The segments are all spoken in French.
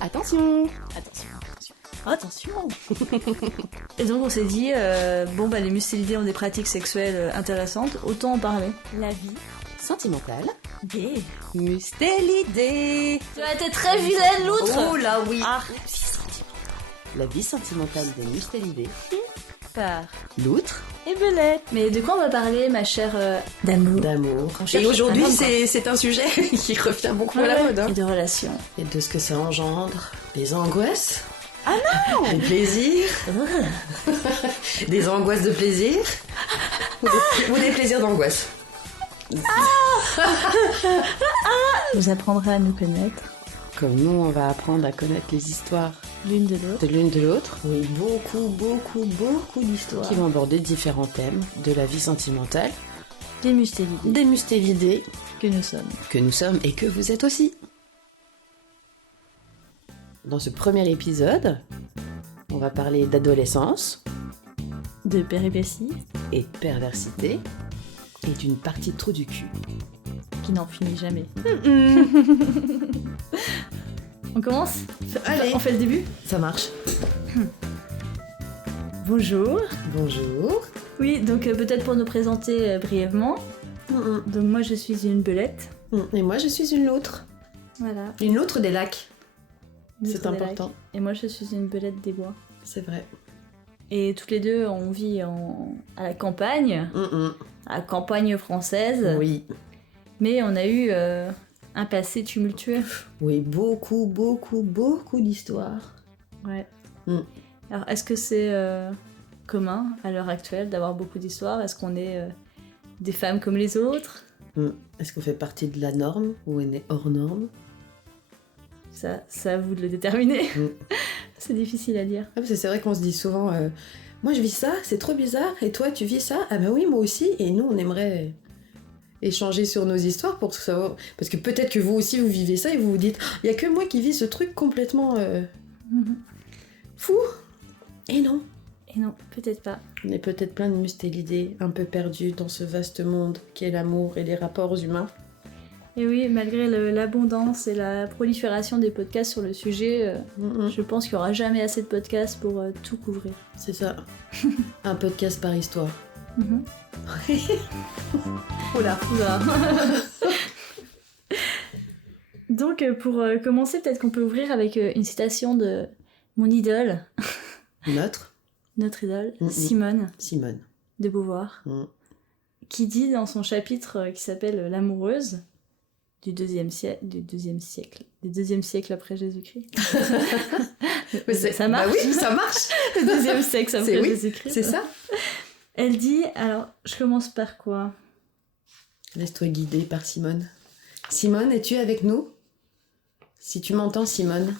Attention. Et donc on s'est dit, les mustélidés ont des pratiques sexuelles intéressantes, autant en parler. La vie sentimentale Gay. Mustélidés. Tu as été très vilaine, l'outre. Oh là oui. Ah. La vie sentimentale des mustélidés Par L'outre et Belette. Mais de quoi on va parler, ma chère d'amour? d'amour. On cherche Et aujourd'hui, un homme, c'est un sujet qui revient beaucoup à la mode. Hein. Et de relations. Et de ce que ça engendre. Des angoisses. Ah non. Des plaisirs. Des angoisses de plaisir. Ou des plaisirs d'angoisse. Vous apprendrez à nous connaître. Comme nous, on va apprendre à connaître les histoires L'une de l'autre. de l'une de l'autre. Oui, beaucoup d'histoires qui vont aborder différents thèmes de la vie sentimentale, Les mustélidés des mustélidés que nous sommes. que nous sommes et que vous êtes aussi. Dans ce premier épisode, on va parler d'adolescence De péripéties et de perversité et d'une partie de trou du cul. qui n'en finit jamais. On commence? Allez. On fait le début? Ça marche. Bonjour. Bonjour. Oui, donc peut-être pour nous présenter brièvement. Donc moi je suis une belette. Et moi, je suis une loutre. Voilà. Une loutre des lacs. Loutre C'est des important. lacs. Et moi je suis une belette des bois. C'est vrai. Et toutes les deux on vit à la campagne, à la campagne française. Oui. Mais on a eu un passé tumultueux. Oui, beaucoup d'histoires. Ouais. Mm. Alors est-ce que c'est commun à l'heure actuelle d'avoir beaucoup d'histoires? Est-ce qu'on est des femmes comme les autres? Est-ce qu'on fait partie de la norme ou on est hors norme? Ça à vous de le déterminer. Mm. C'est difficile à dire. Ah, parce que c'est vrai qu'on se dit souvent moi je vis ça, c'est trop bizarre, et toi tu vis ça? Ah ben oui, moi aussi, et nous on aimerait échanger sur nos histoires pour savoir, parce que peut-être que vous aussi vous vivez ça et vous vous dites il y a que moi qui vis ce truc complètement fou, et non. Et non, peut-être pas. On est peut-être plein de mustélidés, un peu perdus dans ce vaste monde qu'est l'amour et les rapports humains. Et oui, malgré l'abondance et la prolifération des podcasts sur le sujet, je pense qu'il n'y aura jamais assez de podcasts pour tout couvrir. C'est ça. Un podcast par histoire. Oula. Donc pour commencer, peut-être qu'on peut ouvrir avec une citation de mon idole, Notre notre idole, Simone de Beauvoir, qui dit dans son chapitre qui s'appelle L'amoureuse du deuxième siècle après Jésus-Christ. Ça marche. Bah oui, ça marche. Le deuxième siècle après Jésus-Christ. C'est ça. Elle dit, alors je commence par quoi? Laisse-toi guider par Simone. Simone, es-tu avec nous? Si tu m'entends, Simone.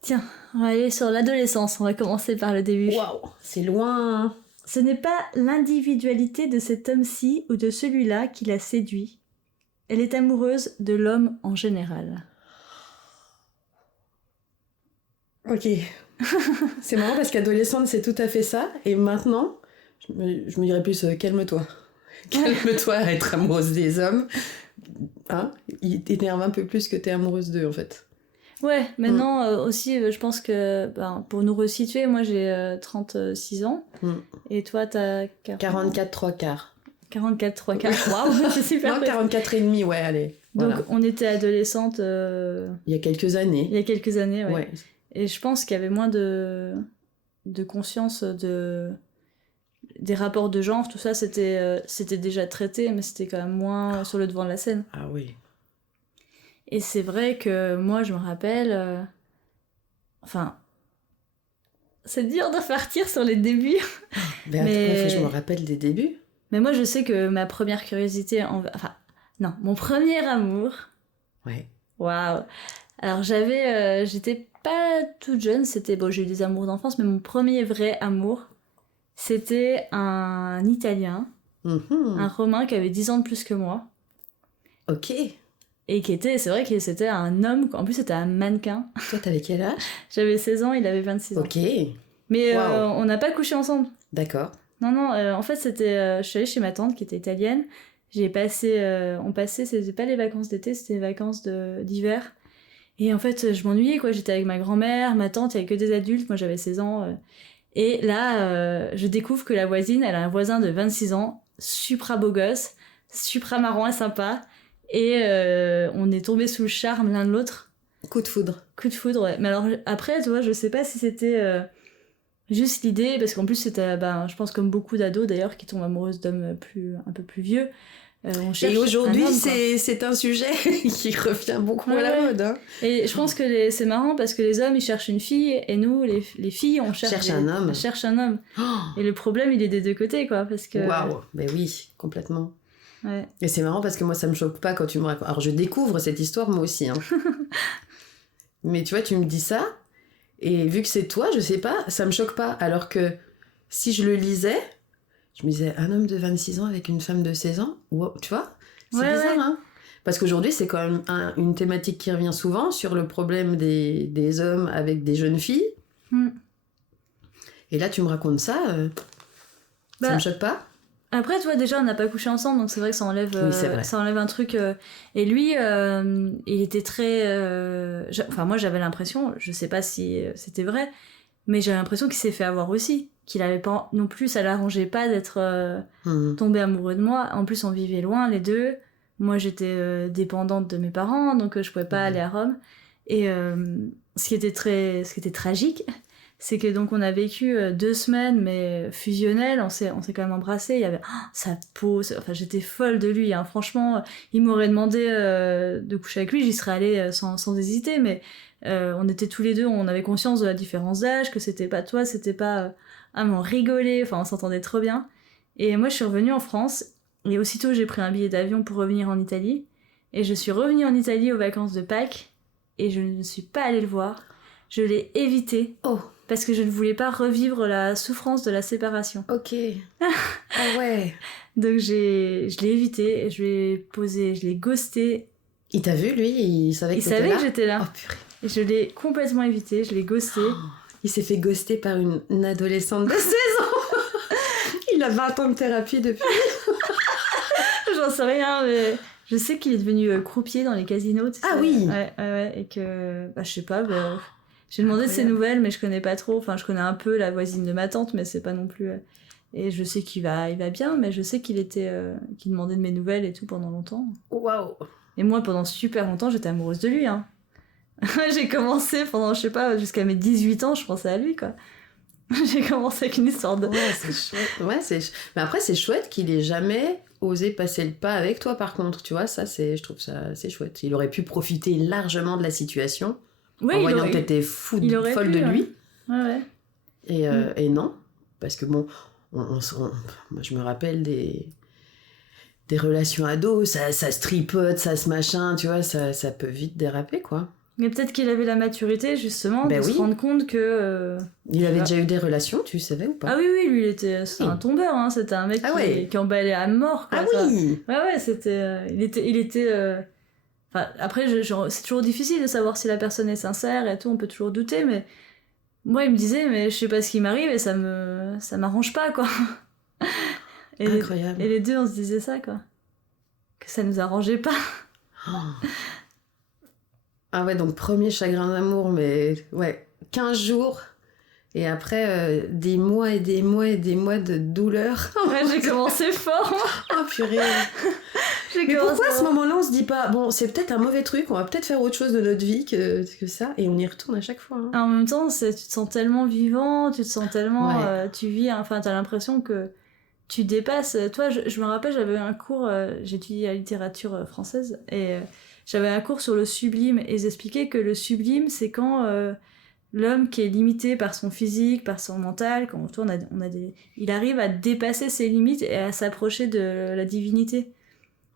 Tiens, on va aller sur l'adolescence, on va commencer par le début. Waouh, c'est loin. Ce n'est pas l'individualité de cet homme-ci ou de celui-là qui la séduit. Elle est amoureuse de l'homme en général. Ok. C'est marrant parce qu'adolescente, c'est tout à fait ça. Et maintenant, je me dirais plus calme-toi. Calme-toi à être amoureuse des hommes. Hein? Il t'énerve un peu plus que t'es amoureuse d'eux, en fait. Ouais, maintenant aussi, je pense que pour nous resituer, moi j'ai 36 ans. Et toi, t'as 44 3 quarts. 44 3 quarts. Waouh, c'est super. Non, 44 et demi, ouais, allez. Donc voilà. on était adolescentes il y a quelques années. Ouais. Et je pense qu'il y avait moins de conscience des rapports de genre, tout ça, c'était déjà traité, mais c'était quand même moins sur le devant de la scène. Ah oui. Et c'est vrai que moi, je me rappelle... c'est dur de partir sur les débuts. Mais je me rappelle des débuts. Mais moi, je sais que ma première curiosité... mon premier amour... Ouais. Waouh. Alors, j'étais pas toute jeune, j'ai eu des amours d'enfance, mais mon premier vrai amour, c'était un Italien, un Romain qui avait 10 ans de plus que moi. Ok. Et c'est vrai que c'était un homme, en plus c'était un mannequin. Toi, t'avais quel âge? J'avais 16 ans, il avait 26 ans. Ok. Mais on n'a pas couché ensemble. D'accord. Non, en fait je suis allée chez ma tante qui était italienne. C'était pas les vacances d'été, c'était les vacances d'hiver. Et en fait, je m'ennuyais, quoi. J'étais avec ma grand-mère, ma tante, il n'y avait que des adultes. Moi, j'avais 16 ans. Et là, je découvre que la voisine, elle a un voisin de 26 ans, supra beau gosse, supra marrant et sympa. Et on est tombés sous le charme l'un de l'autre. Coup de foudre. Coup de foudre, ouais. Mais alors, après, tu vois, je sais pas si c'était juste l'idée, parce qu'en plus, c'était, je pense, comme beaucoup d'ados, d'ailleurs, qui tombent amoureuses d'hommes un peu plus vieux. Et aujourd'hui, c'est un sujet qui revient beaucoup à la mode. Hein. Et je pense que c'est marrant parce que les hommes, ils cherchent une fille et nous, les filles, on cherche un homme. Oh. Et le problème, il est des deux côtés, quoi. Parce que... Waouh, ben oui, complètement. Ouais. Et c'est marrant parce que moi, ça me choque pas quand tu me racontes. Alors, je découvre cette histoire, moi aussi. Hein. Mais tu vois, tu me dis ça, et vu que c'est toi, je sais pas, ça me choque pas. Alors que si je le lisais... Je me disais, un homme de 26 ans avec une femme de 16 ans, wow, tu vois, c'est bizarre, hein. Parce qu'aujourd'hui, c'est quand même une thématique qui revient souvent sur le problème des hommes avec des jeunes filles. Et là, tu me racontes ça, ça me choque pas. Après, tu vois, déjà, on n'a pas couché ensemble, donc c'est vrai que ça enlève, ça enlève un truc. Et lui, il était très... Enfin, moi, j'avais l'impression, je sais pas si c'était vrai, mais j'avais l'impression qu'il s'est fait avoir aussi. Qu'il avait pas non plus, ça l'arrangeait pas d'être tombé amoureux de moi. En plus, on vivait loin, les deux. Moi, j'étais dépendante de mes parents, donc je pouvais pas aller à Rome. Et ce qui était tragique, c'est que donc on a vécu 2 semaines, mais fusionnelles. On s'est quand même embrassés. Il y avait sa peau. Enfin, j'étais folle de lui. Hein. Franchement, il m'aurait demandé de coucher avec lui, j'y serais allée sans hésiter. Mais on était tous les deux, on avait conscience de la différence d'âge, que c'était pas toi, c'était pas... mais on rigolait, enfin on s'entendait trop bien. Et moi je suis revenue en France, et aussitôt j'ai pris un billet d'avion pour revenir en Italie. Et je suis revenue en Italie aux vacances de Pâques, et je ne suis pas allée le voir. Je l'ai évité, parce que je ne voulais pas revivre la souffrance de la séparation. Ok. Ah ouais. Donc je l'ai évité, et je l'ai ghosté. Il t'a vu, lui? Il savait que j'étais là. Oh purée. Et je l'ai complètement évité, je l'ai ghosté. Il s'est fait ghoster par une adolescente de 16 ans. Il a 20 ans de thérapie depuis. J'en sais rien, mais je sais qu'il est devenu croupier dans les casinos. Tu sais. Oui. Ouais, et que, je sais pas, j'ai demandé de ses nouvelles, mais je connais pas trop. Enfin, je connais un peu la voisine de ma tante, mais c'est pas non plus... Et je sais qu'il va bien, mais je sais qu'il demandait de mes nouvelles et tout pendant longtemps. Waouh. Et moi, pendant super longtemps, j'étais amoureuse de lui, hein. J'ai commencé pendant, je sais pas, jusqu'à mes 18 ans, je pensais à lui, quoi. J'ai commencé avec une histoire de... Ouais, c'est chouette. Ouais, mais après, c'est chouette qu'il ait jamais osé passer le pas avec toi, par contre. Tu vois, ça, je trouve ça assez chouette. Il aurait pu profiter largement de la situation, en voyant que t'étais folle de lui. Ouais. Et non. Parce que bon, moi, je me rappelle des relations ados, ça se tripote, ça se machin, tu vois, ça peut vite déraper, quoi. Mais peut-être qu'il avait la maturité, justement, de se rendre compte que... Il avait déjà eu des relations, tu savais ou pas? Ah oui, lui, c'était un tombeur, hein. C'était un mec qui emballait à mort, quoi. Ah oui. Ouais, c'était... Il était Enfin, après, c'est toujours difficile de savoir si la personne est sincère et tout, on peut toujours douter, mais... Moi, il me disait, mais je sais pas ce qui m'arrive et ça m'arrange pas, quoi. Incroyable. Et les deux, on se disait ça, quoi. Que ça nous arrangeait pas. Ah ouais, donc premier chagrin d'amour, mais 15 jours. Et après, des mois et des mois et des mois de douleur. Ouais, j'ai commencé fort. Oh purée. Mais pourquoi à ce moment-là, on se dit pas, bon, c'est peut-être un mauvais truc, on va peut-être faire autre chose de notre vie que ça, et on y retourne à chaque fois. Hein. En même temps, tu te sens tellement vivant, tu te sens tellement... tu vis, enfin, t'as l'impression que tu dépasses... Toi, je me rappelle, j'avais un cours, j'étudiais la littérature française, et j'avais un cours sur le sublime, et ils expliquaient que le sublime, c'est quand l'homme qui est limité par son physique, par son mental, quand il arrive à dépasser ses limites et à s'approcher de la divinité.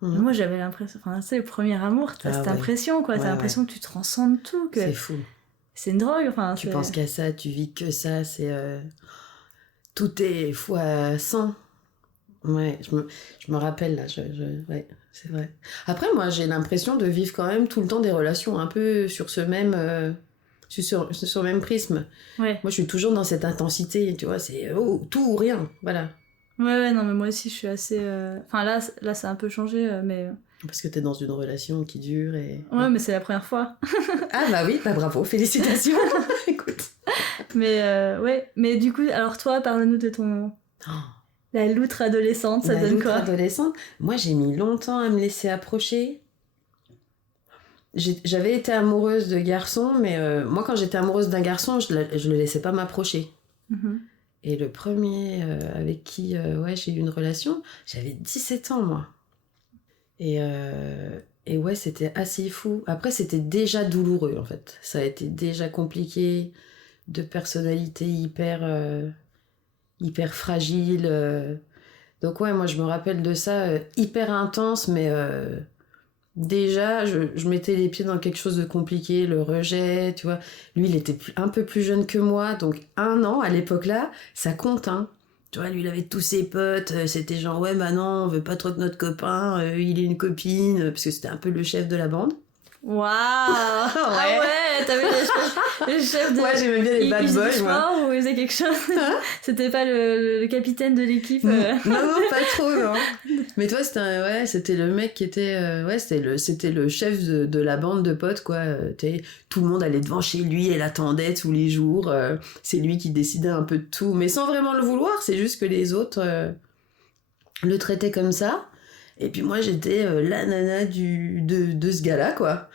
Moi, j'avais l'impression... Enfin, c'est le premier amour, t'as cette impression, quoi. T'as l'impression que tu transcendes tout. Que... C'est fou. C'est une drogue, enfin... Tu penses qu'à ça, tu vis que ça, c'est... Tout est fois 100. Ouais, je me rappelle, là. Ouais, c'est vrai. Après, moi, j'ai l'impression de vivre quand même tout le temps des relations un peu sur ce même... sur le même prisme. Ouais. Moi, je suis toujours dans cette intensité, tu vois. C'est tout ou rien, voilà. Ouais, non, mais moi aussi, je suis assez... Enfin, là, ça a un peu changé, mais Parce que t'es dans une relation qui dure et... Ouais, mais c'est la première fois. Ah bah oui, bah bravo, félicitations. Écoute. Mais ouais, mais du coup, alors toi, parle-nous de ton... La loutre adolescente, ça donne quoi? La loutre adolescente, moi j'ai mis longtemps à me laisser approcher. J'avais été amoureuse de garçons, mais moi quand j'étais amoureuse d'un garçon, je le laissais pas m'approcher. Et le premier avec qui ouais, j'ai eu une relation, j'avais 17 ans moi. Et ouais, c'était assez fou. Après, c'était déjà douloureux, en fait. Ça a été déjà compliqué, de personnalité hyper fragile. Donc ouais, moi, je me rappelle de ça, hyper intense, mais déjà, je mettais les pieds dans quelque chose de compliqué, le rejet, tu vois. Lui, il était un peu plus jeune que moi, donc 1 an, à l'époque-là, ça compte, hein. Tu vois, lui, il avait tous ses potes, c'était genre, ouais, bah non, on veut pas trop de notre copain, il est une copine, parce que c'était un peu le chef de la bande. Waouh. Ah ouais, t'avais les chefs de... Ouais, j'aimais bien les bad boys, moi. Ou il faisait quelque chose. C'était pas le capitaine de l'équipe. Non, pas trop, non. Mais toi, c'était le mec qui était... c'était le chef de la bande de potes, quoi. Tout le monde allait devant chez lui et l'attendait tous les jours. C'est lui qui décidait un peu de tout, mais sans vraiment le vouloir. C'est juste que les autres le traitaient comme ça. Et puis moi, j'étais la nana de ce gars-là, quoi.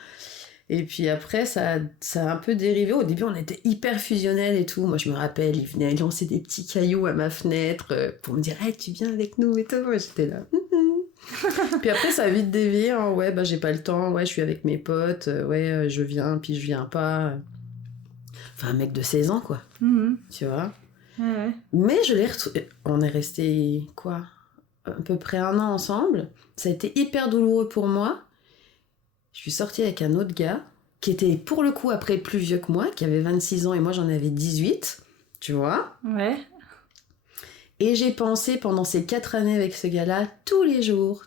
Et puis après, ça a un peu dérivé. Au début, on était hyper fusionnels et tout. Moi, je me rappelle, il venait lancer des petits cailloux à ma fenêtre pour me dire hey, « tu viens avec nous ?» et tout. Moi, j'étais là. Puis après, ça a vite dévié. Hein. Ouais, bah j'ai pas le temps. Ouais, je suis avec mes potes. Ouais, je viens, puis je viens pas. Enfin, un mec de 16 ans, quoi. Tu vois. Ouais. Mais je l'ai retrouvé. On est restés, quoi, à peu près 1 an ensemble. Ça a été hyper douloureux pour moi. Je suis sortie avec un autre gars qui était pour le coup après plus vieux que moi, qui avait 26 ans et moi j'en avais 18, tu vois. Ouais. Et j'ai pensé pendant ces 4 années avec ce gars-là tous les jours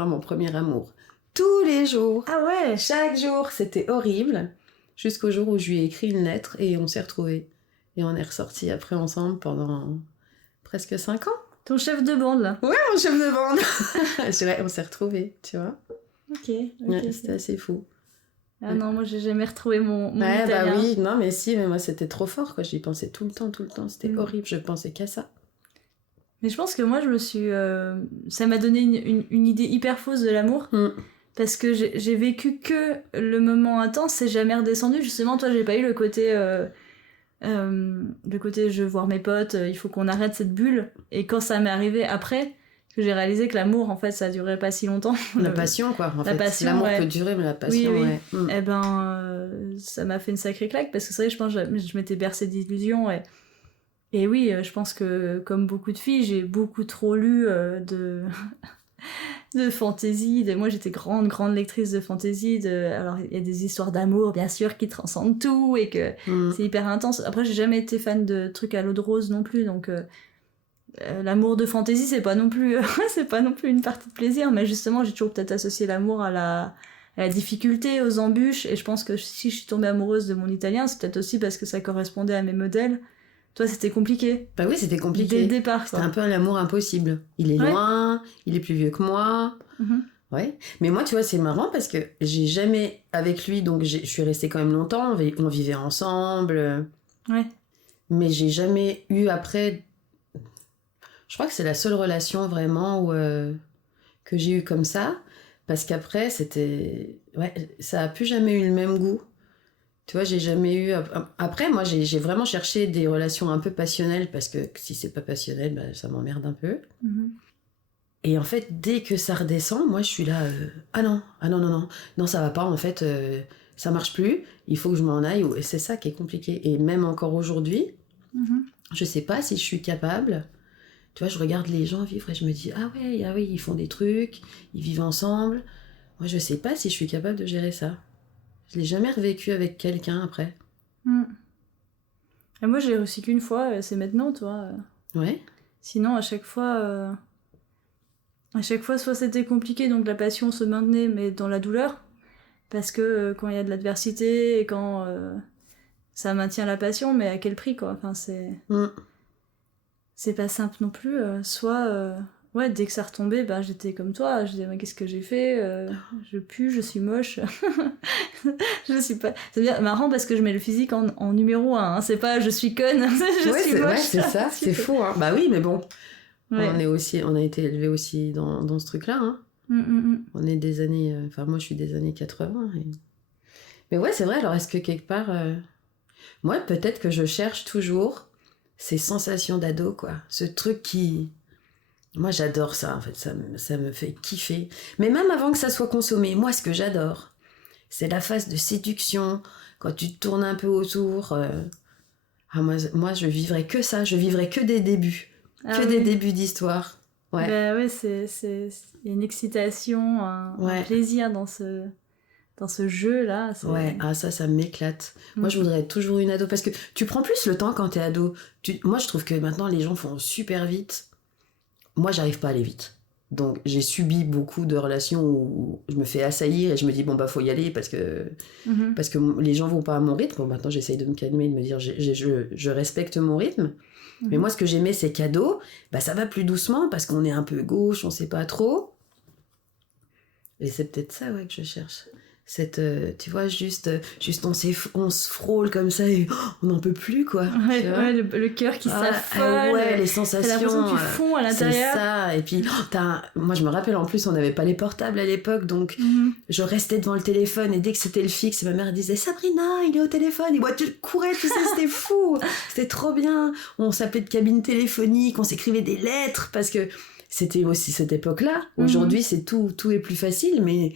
à mon premier amour. Tous les jours. Ah ouais. Chaque jour, c'était horrible. Jusqu'au jour où je lui ai écrit une lettre et on s'est retrouvés. Et on est ressortis après ensemble pendant presque 5 ans. Ton chef de bande, là. Ouais, mon chef de bande. C'est vrai, on s'est retrouvés, tu vois. Ok. Ouais, c'était assez fou. Ah non, moi j'ai jamais retrouvé mon ouais, italien. Bah oui, non mais si, mais moi c'était trop fort, quoi. J'y pensais tout le temps, c'était horrible, je pensais qu'à ça. Mais je pense que moi je me suis... ça m'a donné une idée hyper fausse de l'amour. Parce que j'ai vécu que le moment intense, c'est jamais redescendu. Justement, toi, j'ai pas eu le côté je veux voir mes potes, il faut qu'on arrête cette bulle. Et quand ça m'est arrivé après, que j'ai réalisé que l'amour, en fait, ça durait pas si longtemps. La passion, quoi. L'amour peut durer, mais la passion, oui. ouais. Eh ben, ça m'a fait une sacrée claque parce que c'est vrai, je pense que je m'étais bercée d'illusions. Et oui, je pense que, comme beaucoup de filles, j'ai beaucoup trop lu de fantaisie. Moi, j'étais grande lectrice de fantaisie. Alors, il y a des histoires d'amour, bien sûr, qui transcendent tout et que c'est hyper intense. Après, j'ai jamais été fan de trucs à l'eau de rose non plus, donc l'amour de fantaisie, c'est pas non plus une partie de plaisir, mais justement, j'ai toujours peut-être associé l'amour à la difficulté, aux embûches, et je pense que si je suis tombée amoureuse de mon italien, c'est peut-être aussi parce que ça correspondait à mes modèles. Toi, c'était compliqué. Bah oui, c'était compliqué. Dès le départ, c'était un peu un amour impossible. Il est loin, il est plus vieux que moi. Ouais. Mais moi, tu vois, c'est marrant parce que j'ai jamais, avec lui, donc je suis restée quand même longtemps, on vivait ensemble. Ouais. Mais j'ai jamais eu après... Je crois que c'est la seule relation vraiment que j'ai eu comme ça. Parce qu'après, c'était... Ouais, ça a plus jamais eu le même goût. Tu vois, j'ai jamais eu... Après, moi, j'ai vraiment cherché des relations un peu passionnelles parce que si c'est pas passionnel, bah, ça m'emmerde un peu. Et en fait, dès que ça redescend, moi, je suis là... Ah non, ça va pas, en fait, ça marche plus, il faut que je m'en aille. Et c'est ça qui est compliqué. Et même encore aujourd'hui, je sais pas si je suis capable... Tu vois, je regarde les gens vivre et je me dis ah oui, ils font des trucs, ils vivent ensemble. Moi, je sais pas si je suis capable de gérer ça. Je l'ai jamais revécu avec quelqu'un après. Et moi, j'ai réussi qu'une fois, c'est maintenant, toi. Ouais. Sinon, à chaque fois, soit c'était compliqué, donc la passion se maintenait, mais dans la douleur. Parce que quand il y a de l'adversité et quand ça maintient la passion, mais à quel prix, quoi. Enfin, c'est pas simple non plus. Soit Ouais, dès que ça retombait, bah, j'étais comme toi. Je disais, mais qu'est-ce que j'ai fait Je pue, je suis moche. Je suis pas... C'est bien marrant parce que je mets le physique en numéro 1. Hein. C'est pas je suis conne, je suis moche. Ouais, c'est ça, c'est faux. Hein. Bah oui, mais bon. Ouais. On a été élevés aussi dans ce truc-là. Hein. On est des années... Enfin, moi, je suis des années 80. Mais ouais, c'est vrai. Alors, est-ce que quelque part... Moi, peut-être que je cherche toujours ces sensations d'ado, quoi. Ce truc qui... Moi, j'adore ça, en fait. Ça me fait kiffer. Mais même avant que ça soit consommé, moi, ce que j'adore, c'est la phase de séduction, quand tu te tournes un peu autour. Moi, je vivrais que ça. Je vivrais que des débuts. Des débuts d'histoire. Ouais. Bah ouais, il y a une excitation, un plaisir dans ce jeu-là. Ouais, ça m'éclate. Moi, je voudrais être toujours une ado. Parce que tu prends plus le temps quand t'es ado. Moi, je trouve que maintenant, les gens font super vite. Moi, j'arrive pas à aller vite. Donc, j'ai subi beaucoup de relations où je me fais assaillir et je me dis, bon, bah, faut y aller parce que les gens vont pas à mon rythme. Bon, maintenant, j'essaye de me calmer, de me dire, je respecte mon rythme. Mais moi, ce que j'aimais, c'est qu'ado, bah, ça va plus doucement parce qu'on est un peu gauche, on sait pas trop. Et c'est peut-être ça, ouais, que je cherche. Tu vois, juste on se frôle comme ça et on n'en peut plus, quoi. Ouais, le cœur qui s'affole. Ouais, les sensations. T'as l'impression que tu fonds à l'intérieur. C'est ça. Et puis, moi, je me rappelle, en plus, on n'avait pas les portables à l'époque, donc je restais devant le téléphone et dès que c'était le fixe, ma mère disait « Sabrina, il est au téléphone !» Et moi, tu courais, tu sais, c'était fou. C'était trop bien. On s'appelait de cabine téléphonique, on s'écrivait des lettres parce que c'était aussi cette époque-là. Aujourd'hui, c'est tout est plus facile, mais...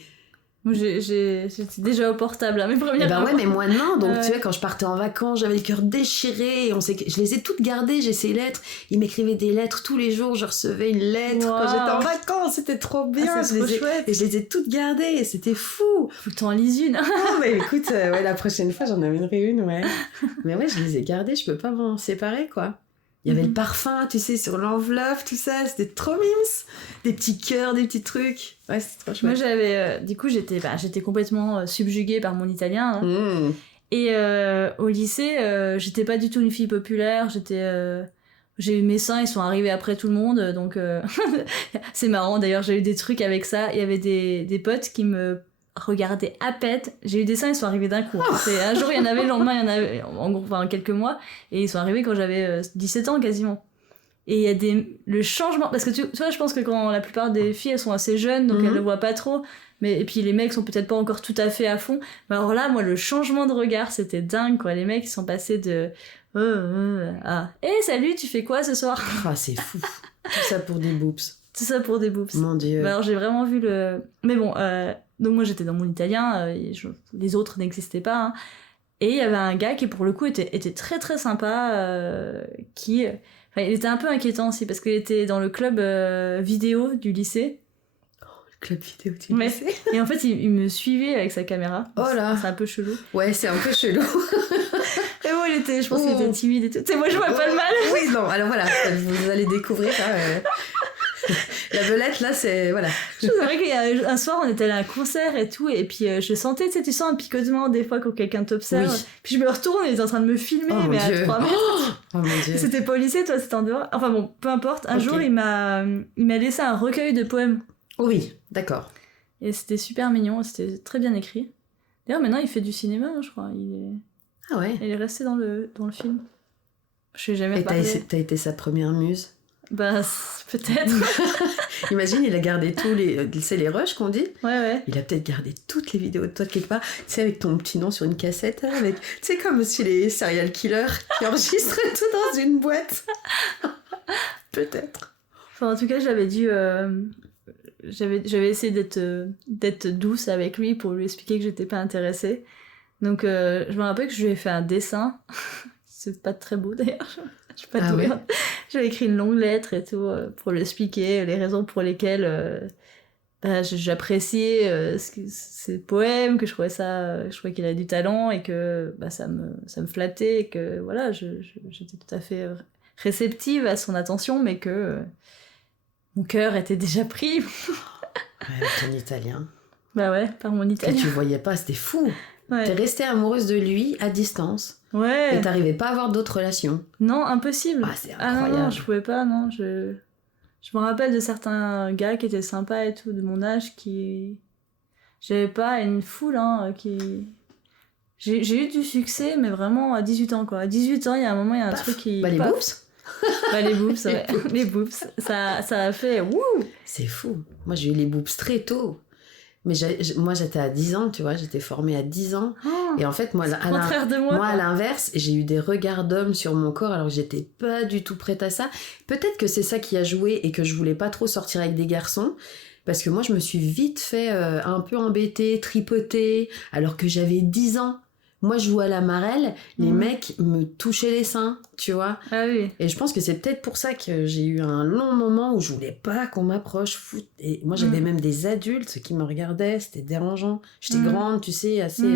J'étais déjà au portable à mes premières ouais, mais moi non. Donc tu vois, quand je partais en vacances, j'avais le cœur déchiré. Je les ai toutes gardées, j'ai ces lettres. Il m'écrivait des lettres tous les jours, je recevais une lettre quand j'étais en vacances. C'était trop bien. C'est trop chouette. Et je les ai toutes gardées et c'était fou. Faut que t'en lises une. Mais écoute, la prochaine fois j'en amènerai une, ouais. Mais ouais, je les ai gardées, je peux pas m'en séparer, quoi. Il y avait le parfum, tu sais, sur l'enveloppe, tout ça, c'était trop mimes. Des petits cœurs, des petits trucs. Ouais, c'était trop chouette. Moi, j'avais... du coup, j'étais complètement subjuguée par mon italien. Hein. Et au lycée, j'étais pas du tout une fille populaire. J'ai eu mes seins, ils sont arrivés après tout le monde. Donc, c'est marrant. D'ailleurs, j'ai eu des trucs avec ça. Il y avait des potes qui me regardaient à pète. J'ai eu des seins, ils sont arrivés d'un coup. Un jour, il y en avait, le lendemain, il y en avait en gros, enfin, quelques mois. Et ils sont arrivés quand j'avais 17 ans quasiment. Et il y a le changement, parce que tu vois, je pense que quand la plupart des filles, elles sont assez jeunes, donc elles le voient pas trop. Et puis les mecs sont peut-être pas encore tout à fait à fond. Mais alors là, moi, le changement de regard, c'était dingue, quoi. Les mecs, ils sont passés de... salut, tu fais quoi ce soir? C'est fou. Tout ça pour des boobs. Tout ça pour des boobs. Mon Dieu. Alors j'ai vraiment vu le... Mais bon, donc moi j'étais dans mon italien, les autres n'existaient pas. Hein. Et il y avait un gars qui pour le coup était très très sympa, qui... Enfin, il était un peu inquiétant aussi parce qu'il était dans le club vidéo du lycée. Le club vidéo du lycée. Et en fait il me suivait avec sa caméra. Oh là. C'est un peu chelou. Ouais, c'est un peu chelou. Et bon, je pense qu'il était timide et tout. Tu sais, moi je vois pas le mal. Oui, non, alors voilà, vous allez découvrir... La belette, là, c'est... Voilà. C'est vrai qu'il y a un soir, on était allé à un concert et tout, et puis je sentais, tu sens un picotement des fois quand quelqu'un t'observe. Oui. Puis je me retourne, il est en train de me filmer, mais à 3 mètres. Oh mon Dieu. C'était pas au lycée, toi, c'était en dehors. Enfin bon, peu importe. Un jour, il m'a laissé un recueil de poèmes. Oui, d'accord. Et c'était super mignon, c'était très bien écrit. D'ailleurs, maintenant, il fait du cinéma, je crois. Ah ouais. Il est resté dans le film. Je sais jamais reparlé. Et t'as été sa première muse? Bah, peut-être. Imagine, il a gardé tous les rushs qu'on dit. Ouais. Il a peut-être gardé toutes les vidéos de toi quelque part. Tu sais, avec ton petit nom sur une cassette. Tu sais, comme aussi les serial killers qui enregistraient tout dans une boîte. Peut-être. Enfin, en tout cas, j'avais essayé d'être douce avec lui pour lui expliquer que j'étais pas intéressée. Donc, je me rappelle que je lui ai fait un dessin. C'est pas très beau d'ailleurs. Je sais pas tout. Ouais. J'avais écrit une longue lettre et tout pour lui expliquer les raisons pour lesquelles j'appréciais ses poèmes, que je trouvais qu'il a du talent et que ça me flattait et que voilà, j'étais tout à fait réceptive à son attention, mais que mon cœur était déjà pris. Ouais, ton italien. Bah ouais, par mon italien. Que tu voyais pas, c'était fou. Ouais. T'es restée amoureuse de lui à distance. Ouais. Et t'arrivais pas à avoir d'autres relations. Non, impossible. Ah, c'est incroyable. Non, je pouvais pas, non. Je me rappelle de certains gars qui étaient sympas et tout, de mon âge, qui... J'avais pas une foule, hein, qui... J'ai eu du succès, mais vraiment à 18 ans, quoi. À 18 ans, il y a un moment, il y a un truc qui... les boobs. Bah, les boobs, ouais. Les boobs. Ça a fait... Wouh. C'est fou. Moi, j'ai eu les boobs très tôt. Mais moi, j'étais à 10 ans, tu vois. J'étais formée à 10 ans. Oh, et en fait, moi, contraire de moi, à l'inverse, j'ai eu des regards d'hommes sur mon corps alors que j'étais pas du tout prête à ça. Peut-être que c'est ça qui a joué et que je voulais pas trop sortir avec des garçons. Parce que moi, je me suis vite fait un peu embêter, tripoter, alors que j'avais 10 ans. Moi, je jouais à la marelle, les mecs me touchaient les seins, tu vois. Ah oui. Et je pense que c'est peut-être pour ça que j'ai eu un long moment où je voulais pas qu'on m'approche. Et moi, j'avais même des adultes qui me regardaient, c'était dérangeant. J'étais grande, tu sais, assez...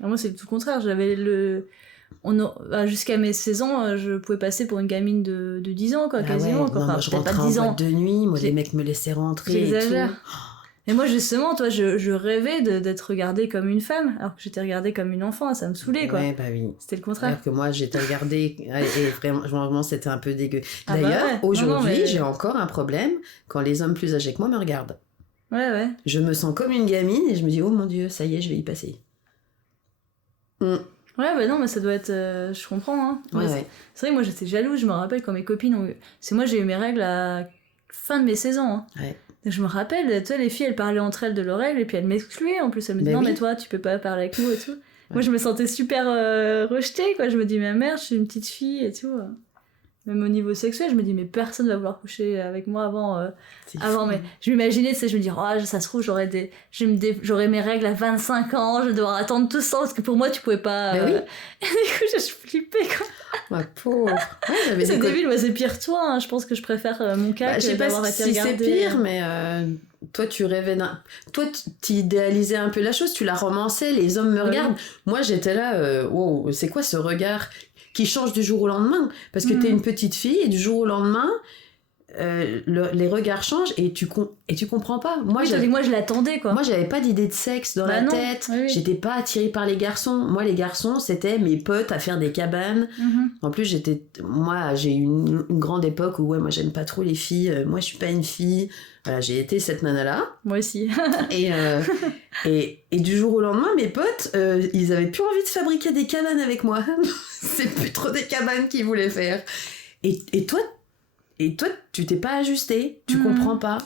Moi, c'est tout le contraire. J'avais jusqu'à mes 16 ans, je pouvais passer pour une gamine de 10 ans, quoi, quasiment. Ouais. Quoi. Non, enfin, moi, je rentrais en boîte de nuit, moi, les mecs me laissaient rentrer. J'exagère. Et moi, justement, toi, je rêvais d'être regardée comme une femme, alors que j'étais regardée comme une enfant, ça me saoulait, quoi. Ouais, bah oui. C'était le contraire. Alors que moi, j'étais regardée, et vraiment, c'était un peu dégueu. D'ailleurs, aujourd'hui, j'ai encore un problème quand les hommes plus âgés que moi me regardent. Ouais. Je me sens comme une gamine, et je me dis, oh mon Dieu, ça y est, je vais y passer. Ouais, bah non, mais ça doit être... je comprends, hein. Ouais. C'est vrai que moi, j'étais jalouse, je me rappelle quand mes copines ont eu... C'est moi, j'ai eu mes règles à fin de mes 16 ans, hein. Ouais. Je me rappelle, tu sais, les filles, elles parlaient entre elles de leurs règles, et puis elles m'excluaient, en plus, elles me disaient, non, mais toi, tu peux pas parler avec nous, et tout. Ouais. Moi, je me sentais super rejetée, quoi. Je me dis, mais merde, je suis une petite fille, et tout. Même au niveau sexuel, je me dis, mais personne va vouloir coucher avec moi avant mais je m'imaginais, tu sais, je me dis, oh, ça se trouve, j'aurais mes règles à 25 ans, je vais devoir attendre tout ça, parce que pour moi, tu pouvais pas... Mais oui. Et du coup, je flippais, quoi. Ma pauvre. Ouais, c'est débile, moi, c'est pire toi, hein. Je pense que je préfère mon cas que d'avoir été regardée. Je sais pas si c'est pire, mais toi, tu rêvais Toi, tu idéalisais un peu la chose, tu la romançais, les hommes me regardent. Moi, j'étais là, wow, c'est quoi ce regard qui change du jour au lendemain, parce que t'es une petite fille et du jour au lendemain les regards changent et tu comprends pas. Moi, moi je l'attendais, quoi. Moi, j'avais pas d'idée de sexe dans la tête. J'étais pas attirée par les garçons. Moi, les garçons, c'était mes potes à faire des cabanes. En plus, j'ai eu une grande époque où moi j'aime pas trop les filles. Moi, je suis pas une fille. Voilà, j'ai été cette nana là. Moi aussi. et du jour au lendemain, mes potes, ils avaient plus envie de fabriquer des cabanes avec moi. C'est plus trop des cabanes qu'ils voulaient faire. Et toi, tu t'es pas ajusté, tu comprends pas.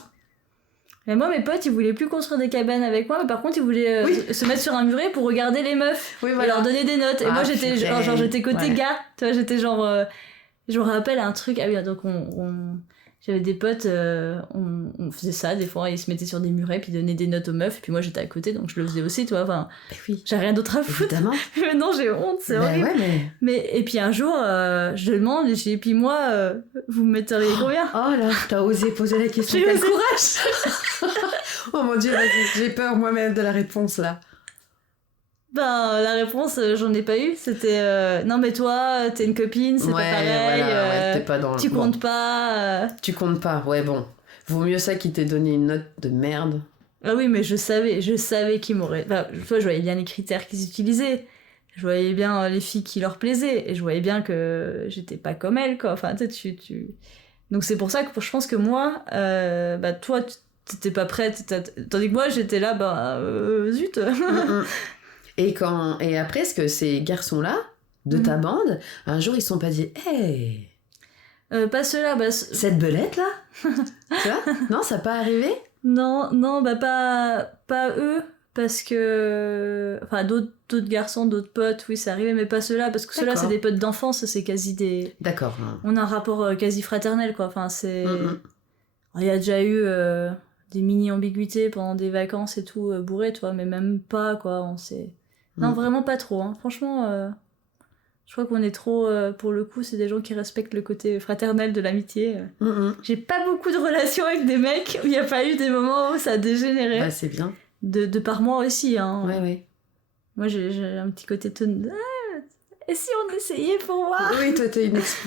Mais moi, mes potes, ils voulaient plus construire des cabanes avec moi, mais par contre, ils voulaient se mettre sur un muret pour regarder les meufs et leur donner des notes. Et moi, j'étais j'étais côté gars, tu vois, j'étais genre... je me rappelle un truc, ah oui, donc j'avais des potes, on faisait ça, des fois, ils se mettaient sur des murets, puis ils donnaient des notes aux meufs, et puis moi, j'étais à côté, donc je le faisais aussi, tu vois, enfin... J'ai rien d'autre à foutre. Évidemment. Mais non, j'ai honte, c'est horrible. Ouais, mais... Et puis un jour, je demande, et puis moi, vous me metteriez combien? Oh là, t'as osé poser la question. J'ai osé. Courage. Oh mon Dieu, j'ai peur moi-même de la réponse, là. Ben, la réponse, j'en ai pas eu. C'était non, mais toi, t'es une copine, c'est pas pareil. Voilà, t'es pas dans tu comptes pas. Tu comptes pas, ouais, bon. Vaut mieux ça qu'il t'ait donné une note de merde. Ah oui, mais je savais qu'ils m'auraient. Enfin, toi, je voyais bien les critères qu'ils utilisaient. Je voyais bien les filles qui leur plaisaient. Et je voyais bien que j'étais pas comme elles, quoi. Enfin, tu... Donc, c'est pour ça que je pense que moi, toi, t'étais pas prête. Tandis que moi, j'étais là, zut. Et après, est-ce que ces garçons-là, de ta bande, un jour, ils se sont pas dit « Hey !» Pas ceux-là, cette belette-là. Tu vois ? Non, ça n'a pas arrivé ? Non, pas eux, parce que... Enfin, d'autres garçons, d'autres potes, oui, c'est arrivé, mais pas ceux-là, parce que ceux-là, c'est des potes d'enfance, c'est quasi des... D'accord. On a un rapport quasi fraternel, quoi. Enfin, c'est... Il y a déjà eu... des mini-ambiguïtés pendant des vacances et tout, bourré, toi, mais même pas, quoi, on s'est... Non, vraiment pas trop, hein. Franchement, je crois qu'on est trop... pour le coup, c'est des gens qui respectent le côté fraternel de l'amitié. J'ai pas beaucoup de relations avec des mecs où il n'y a pas eu des moments où ça a dégénéré. Bah, c'est bien. De par moi aussi, hein. Ouais. Moi, j'ai un petit côté... Et si on essayait pour voir? Oui, toi,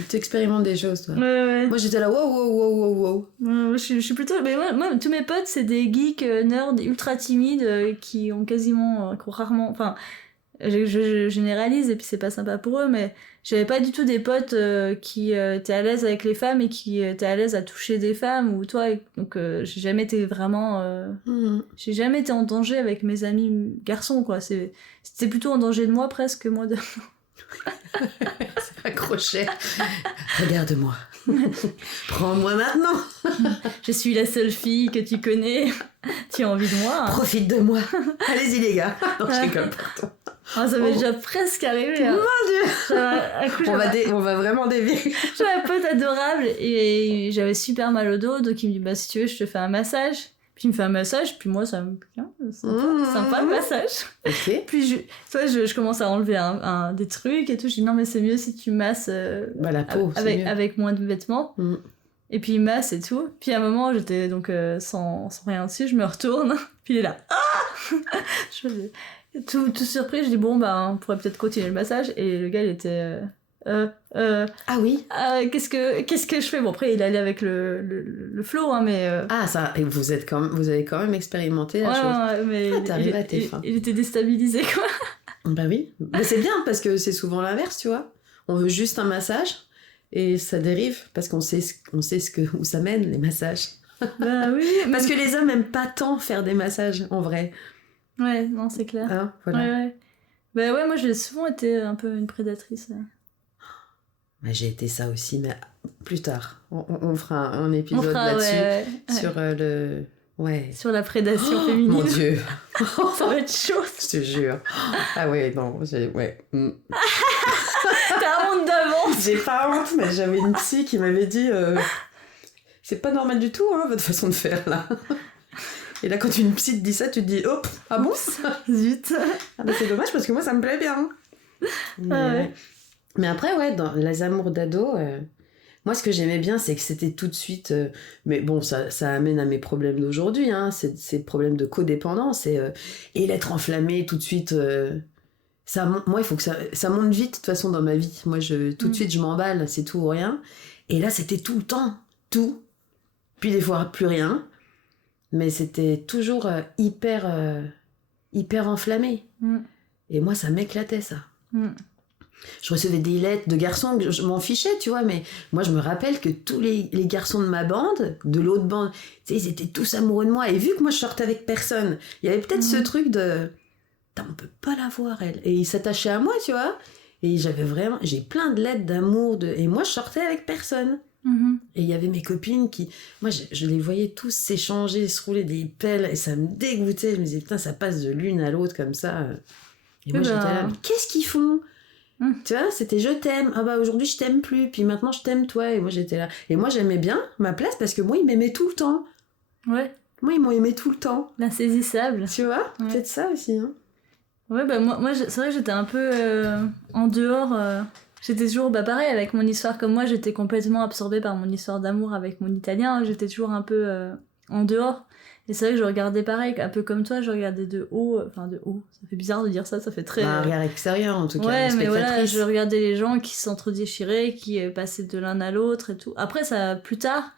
t'expérimentes des choses, toi. Ouais. Moi, j'étais là, wow. Je suis plutôt... Mais moi, tous mes potes, c'est des geeks, nerds, ultra timides, qui ont rarement... Enfin, je généralise et puis c'est pas sympa pour eux, mais j'avais pas du tout des potes qui étaient à l'aise avec les femmes et qui étaient à l'aise à toucher des femmes ou toi. Donc j'ai jamais été vraiment... J'ai jamais été en danger avec mes amis garçons, quoi. C'était plutôt en danger de moi presque que moi de... C'est accroché. Regarde-moi. Prends-moi maintenant. Je suis la seule fille que tu connais. Tu as envie de moi, hein. Profite de moi. Allez-y les gars. Non, je rigole, pardon. Ah, ça m'est déjà presque arrivé. Hein. Mon Dieu. On va vraiment dévier. J'avais un pote adorable et j'avais super mal au dos, donc il me dit bah si tu veux je te fais un massage. Puis il me fait un massage, puis moi ça me sympa le massage. Okay. Puis je commence à enlever des trucs et tout. Je dis non mais c'est mieux si tu masses la peau, avec moins de vêtements. Et puis il masse et tout. Puis à un moment j'étais donc sans rien dessus, je me retourne. Puis il est là. Tout surpris, je dis bon bah on pourrait peut-être continuer le massage. Et le gars il était ah oui. Qu'est-ce que je fais? Bon après il allait avec le flow hein, mais ça et vous avez quand même expérimenté la chose. Ouais, mais t'arrives à tes fins. Il était déstabilisé quoi. Bah oui, mais c'est bien parce que c'est souvent l'inverse, tu vois. On veut juste un massage et ça dérive parce qu'on sait où ça mène les massages. Bah oui. Parce que les hommes aiment pas tant faire des massages en vrai. Ouais, non, c'est clair. Hein, voilà. Ouais. Bah ouais, moi j'ai souvent été un peu une prédatrice. Bah, j'ai été ça aussi, mais plus tard. On fera un épisode là-dessus sur le... Ouais. Sur la prédation féminine. Mon Dieu. Ça va être chaud. Je te jure. Ah ouais, non, ouais. T'as honte d'avance. J'ai pas honte, mais j'avais une psy qui m'avait dit c'est pas normal du tout, hein, votre façon de faire, là. Et là, quand une psy te dit ça, tu te dis hop, ah bon? Zut. Ah bah c'est dommage parce que moi, ça me plaît bien. Mais après, ouais, dans les amours d'ado... Moi, ce que j'aimais bien, c'est que c'était tout de suite... mais bon, ça amène à mes problèmes d'aujourd'hui, hein, ces problèmes de codépendance et l'être enflammé tout de suite... moi, il faut que ça monte vite, de toute façon, dans ma vie. Moi, tout de suite, je m'emballe, c'est tout ou rien. Et là, c'était tout le temps, tout. Puis des fois, plus rien. Mais c'était toujours hyper enflammé. Et moi, ça m'éclatait, ça. Je recevais des lettres de garçons, je m'en fichais, tu vois, mais moi, je me rappelle que tous les garçons de ma bande, de l'autre bande, tu sais, ils étaient tous amoureux de moi. Et vu que moi, je sortais avec personne, il y avait peut-être ce truc de... on peut pas la voir, elle. Et ils s'attachaient à moi, tu vois. Et j'ai plein de lettres d'amour, et moi, je sortais avec personne. Et il y avait mes copines qui... Moi, je les voyais tous s'échanger, se rouler des pelles, et ça me dégoûtait. Je me disais, putain, ça passe de l'une à l'autre comme ça. Et moi, j'étais là, mais qu'est-ce qu'ils font? Tu vois, c'était je t'aime. Ah bah aujourd'hui je t'aime plus. Puis maintenant je t'aime toi. Et moi j'étais là. Et moi j'aimais bien ma place parce que moi ils m'aimaient tout le temps. Ouais. Moi ils m'ont aimé tout le temps. L'insaisissable. Tu vois, peut-être ça aussi. Hein. Ouais, bah moi c'est vrai que j'étais un peu en dehors. J'étais toujours pareil avec mon histoire. Comme moi j'étais complètement absorbée par mon histoire d'amour avec mon italien. J'étais toujours un peu en dehors. Et c'est vrai que je regardais pareil, un peu comme toi, je regardais de haut, ça fait bizarre de dire ça fait très... un regard extérieur en tout cas, ouais, mais voilà, je regardais les gens qui s'entre-déchiraient, qui passaient de l'un à l'autre et tout. Après, ça, plus tard,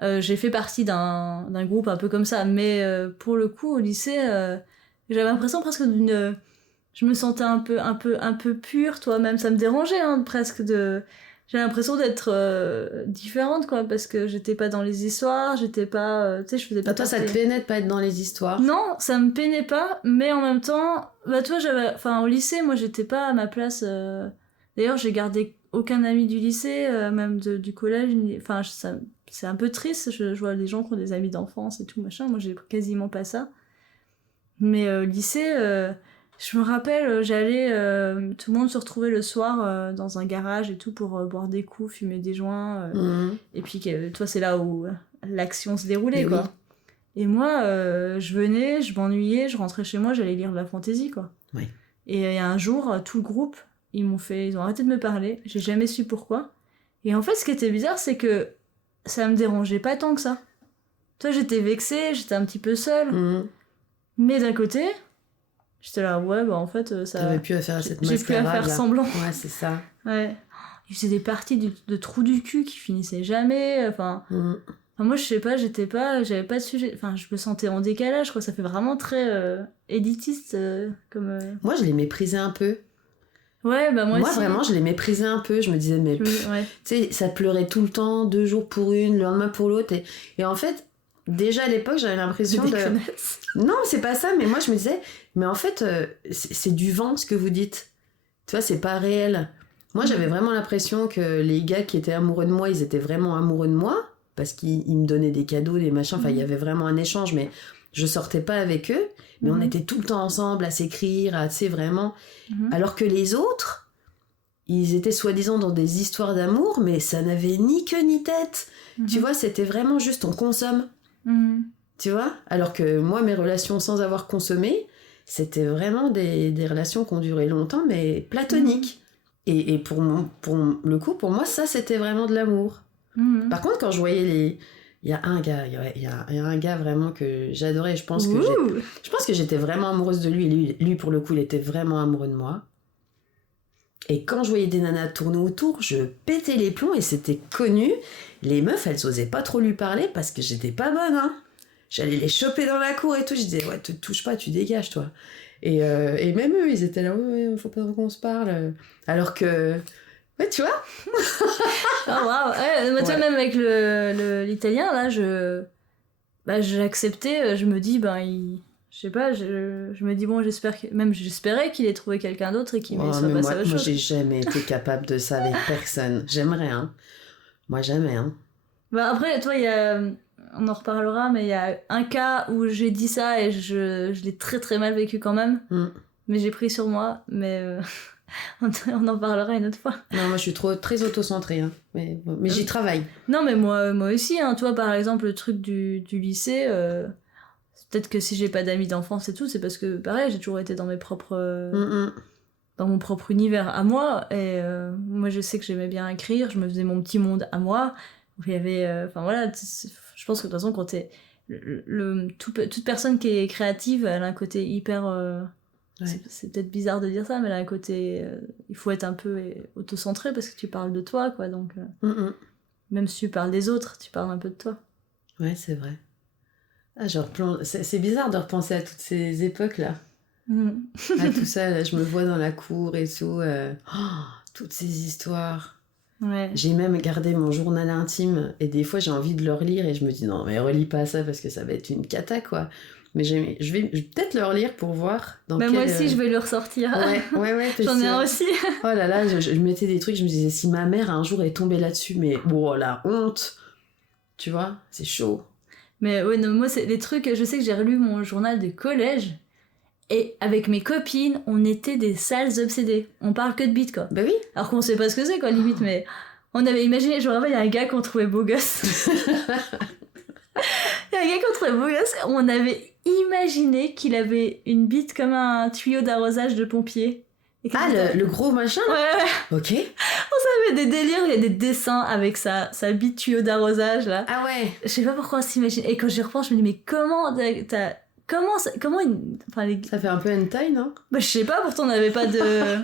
j'ai fait partie d'un groupe un peu comme ça, mais pour le coup, au lycée, j'avais l'impression presque d'une... Je me sentais un peu pure, toi-même, ça me dérangeait, hein, presque de... J'ai l'impression d'être différente, quoi, parce que j'étais pas dans les histoires, j'étais pas... tu sais, je faisais pas... Toi, ça te peinait de pas être dans les histoires? Non, ça me peinait pas, mais en même temps... Bah, toi, au lycée, moi, j'étais pas à ma place... D'ailleurs, j'ai gardé aucun ami du lycée, même du collège. Enfin, c'est un peu triste, je vois des gens qui ont des amis d'enfance et tout, machin. Moi, j'ai quasiment pas ça. Mais lycée... Je me rappelle, j'allais... tout le monde se retrouvait le soir dans un garage et tout pour boire des coups, fumer des joints. Et puis, toi, c'est là où l'action se déroulait, quoi. Oui. Et moi, je venais, je m'ennuyais, je rentrais chez moi, j'allais lire de la fantaisie, quoi. Oui. Et un jour, tout le groupe, ils ont arrêté de me parler. J'ai jamais su pourquoi. Et en fait, ce qui était bizarre, c'est que ça me dérangeait pas tant que ça. Toi, j'étais vexée, j'étais un petit peu seule. Mais d'un côté... J'étais là, ouais, bah en fait, ça... T'avais plus à faire cette mascarade. J'ai plus à faire semblant. Ouais, c'est ça. Ouais. Il faisait des parties de trous du cul qui finissaient jamais, enfin... Enfin, moi, je sais pas, j'avais pas de sujet. Enfin, je me sentais en décalage, quoi. Ça fait vraiment très élitiste comme. Moi, je les méprisais un peu. Ouais, bah moi aussi. Vraiment, je les méprisais un peu. Je me disais, mais tu sais, ça pleurait tout le temps, 2 jours pour une, le lendemain pour l'autre. Et en fait, déjà à l'époque, j'avais l'impression de... Non, c'est pas ça, mais moi, je me disais, mais en fait, c'est du vent ce que vous dites. Tu vois, c'est pas réel. Moi, j'avais vraiment l'impression que les gars qui étaient amoureux de moi, ils étaient vraiment amoureux de moi, parce qu'ils me donnaient des cadeaux, des machins. Enfin, il y avait vraiment un échange, mais je sortais pas avec eux. Mais on était tout le temps ensemble à s'écrire, tu sais, vraiment. Alors que les autres, ils étaient soi-disant dans des histoires d'amour, mais ça n'avait ni queue ni tête. Tu vois, c'était vraiment juste on consomme. Tu vois. Alors que moi, mes relations sans avoir consommé, c'était vraiment des relations qui ont duré longtemps, mais platoniques. Et pour le coup, pour moi, ça, c'était vraiment de l'amour. Par contre, quand je voyais il y a un gars vraiment que j'adorais. Je pense que j'étais vraiment amoureuse de lui. Lui, pour le coup, il était vraiment amoureux de moi. Et quand je voyais des nanas tourner autour, je pétais les plombs et c'était connu. Les meufs, elles osaient pas trop lui parler parce que j'étais pas bonne, hein. J'allais les choper dans la cour et tout. Je disais, ouais, te touche pas, tu dégages, toi. Et même eux, ils étaient là, ouais, faut pas qu'on se parle. Alors que... Ouais, tu vois. Oh, waouh. Ouais, tu vois, même avec l'italien, là, j'acceptais, je me dis, je sais pas, je me dis, bon, j'espérais qu'il ait trouvé quelqu'un d'autre et qu'il m'ait soit passé à autre chose. Moi, j'ai jamais été capable de ça avec personne. J'aimerais, hein. Moi, jamais, hein. Après, toi, on en reparlera, mais il y a un cas où j'ai dit ça et je l'ai très très mal vécu quand même. Mais j'ai pris sur moi, mais... on en parlera une autre fois. Non, moi je suis très auto-centrée, hein. Mais j'y travaille. Non, mais moi aussi, hein. Toi, par exemple, le truc du lycée, peut-être que si j'ai pas d'amis d'enfance et tout, c'est parce que, pareil, j'ai toujours été dans mes propres... dans mon propre univers à moi, et moi je sais que j'aimais bien écrire, je me faisais mon petit monde à moi, où il y avait... Enfin voilà, je pense que de toute façon, quand t'es... toute personne qui est créative, elle a un côté hyper... C'est peut-être bizarre de dire ça, mais là, un côté, il faut être un peu autocentré parce que tu parles de toi, quoi. Donc, même si tu parles des autres, tu parles un peu de toi. Ouais, c'est vrai. Ah, c'est bizarre de repenser à toutes ces époques-là. À tout ça, là, je me vois dans la cour et tout. Toutes ces histoires. Ouais. J'ai même gardé mon journal intime et des fois, j'ai envie de le relire et je me dis non, mais relis pas ça parce que ça va être une cata, quoi. Mais je vais peut-être le relire pour voir dans quel... Moi aussi, je vais le ressortir. Ouais. J'en ai un aussi. Oh là là, je mettais des trucs, je me disais, si ma mère un jour est tombée là-dessus, mais bon, la honte. Tu vois, c'est chaud. Mais ouais, non, moi, c'est les trucs... Je sais que j'ai relu mon journal de collège et avec mes copines, on était des sales obsédés. On parle que de bite, quoi. Bah oui. Alors qu'on sait pas ce que c'est, quoi, limite, mais... On avait imaginé... Je me rappelle, il y a un gars qu'on trouvait beau gosse. Il y a un gars qu'on trouvait beau gosse. On avait imaginé qu'il avait une bite comme un tuyau d'arrosage de pompier. Le gros machin là. Ouais. Ok. On savait des délires, il y a des dessins avec sa bite tuyau d'arrosage là. Ah ouais. Je sais pas pourquoi on s'imagine. Et quand j'y repense, je me dis mais comment Ça fait un peu hentai, non? Bah je sais pas, pourtant on n'avait pas de...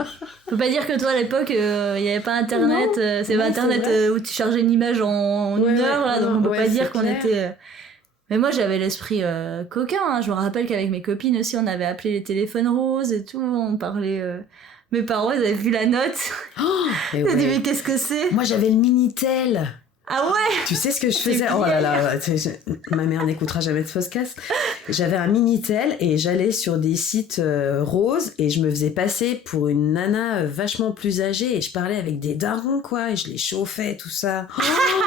On peut pas dire que toi à l'époque, il y avait pas internet. C'est pas internet où tu chargeais une image en une heure là, donc on peut pas dire qu'on était... Mais moi j'avais l'esprit coquin, hein. Je me rappelle qu'avec mes copines aussi on avait appelé les téléphones roses et tout, on parlait... Mes parents ils avaient vu la note. Ils ont dit mais qu'est-ce que c'est? Moi j'avais le Minitel. Ah ouais? Tu sais ce que je faisais? Oh là là, ma mère n'écoutera jamais de podcast. J'avais un Minitel et j'allais sur des sites roses et je me faisais passer pour une nana vachement plus âgée et je parlais avec des darons quoi et je les chauffais tout ça.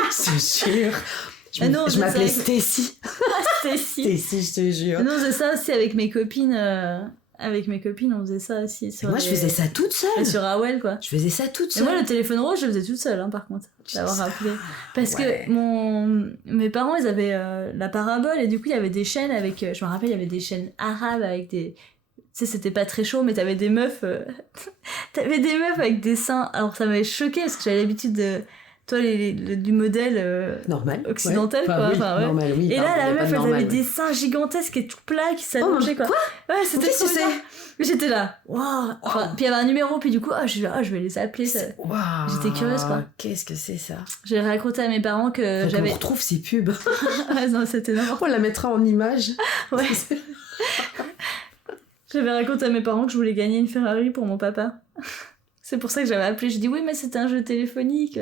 C'est sûr. Je m'appelais Stacy. Stacy, je te jure. Non, c'est ça aussi avec mes copines. Avec mes copines, on faisait ça aussi. Moi, je faisais ça toute seule. Sur AOL, quoi. Je faisais ça toute seule. Et moi, le téléphone rose, je le faisais toute seule, hein, par contre. D'avoir rappelé. Parce que mes parents, ils avaient la parabole et du coup, il y avait des chaînes avec... je me rappelle, il y avait des chaînes arabes avec des... Tu sais, c'était pas très chaud, mais t'avais des meufs... T'avais des meufs avec des seins... Alors, ça m'avait choqué parce que j'avais l'habitude de toi, du modèle normal, occidental, quoi. Oui, enfin, ouais. Normal, oui. Et là, la meuf, elle avait des des seins gigantesques et tout plats qui s'allongeaient, quoi. Ouais, c'était Qu'est-ce que c'est Mais j'étais là, waouh. Enfin, puis il y avait un numéro, puis du coup, je vais les appeler. J'étais curieuse, quoi. Qu'est-ce que c'est ça? J'ai raconté à mes parents que j'avais. On retrouve ces pubs. Ouais, non, c'était n'importe. On la mettra en image. Ouais. J'avais raconté à mes parents que je voulais gagner une Ferrari pour mon papa. C'est pour ça que j'avais appelé. Je dis oui, mais c'était un jeu téléphonique.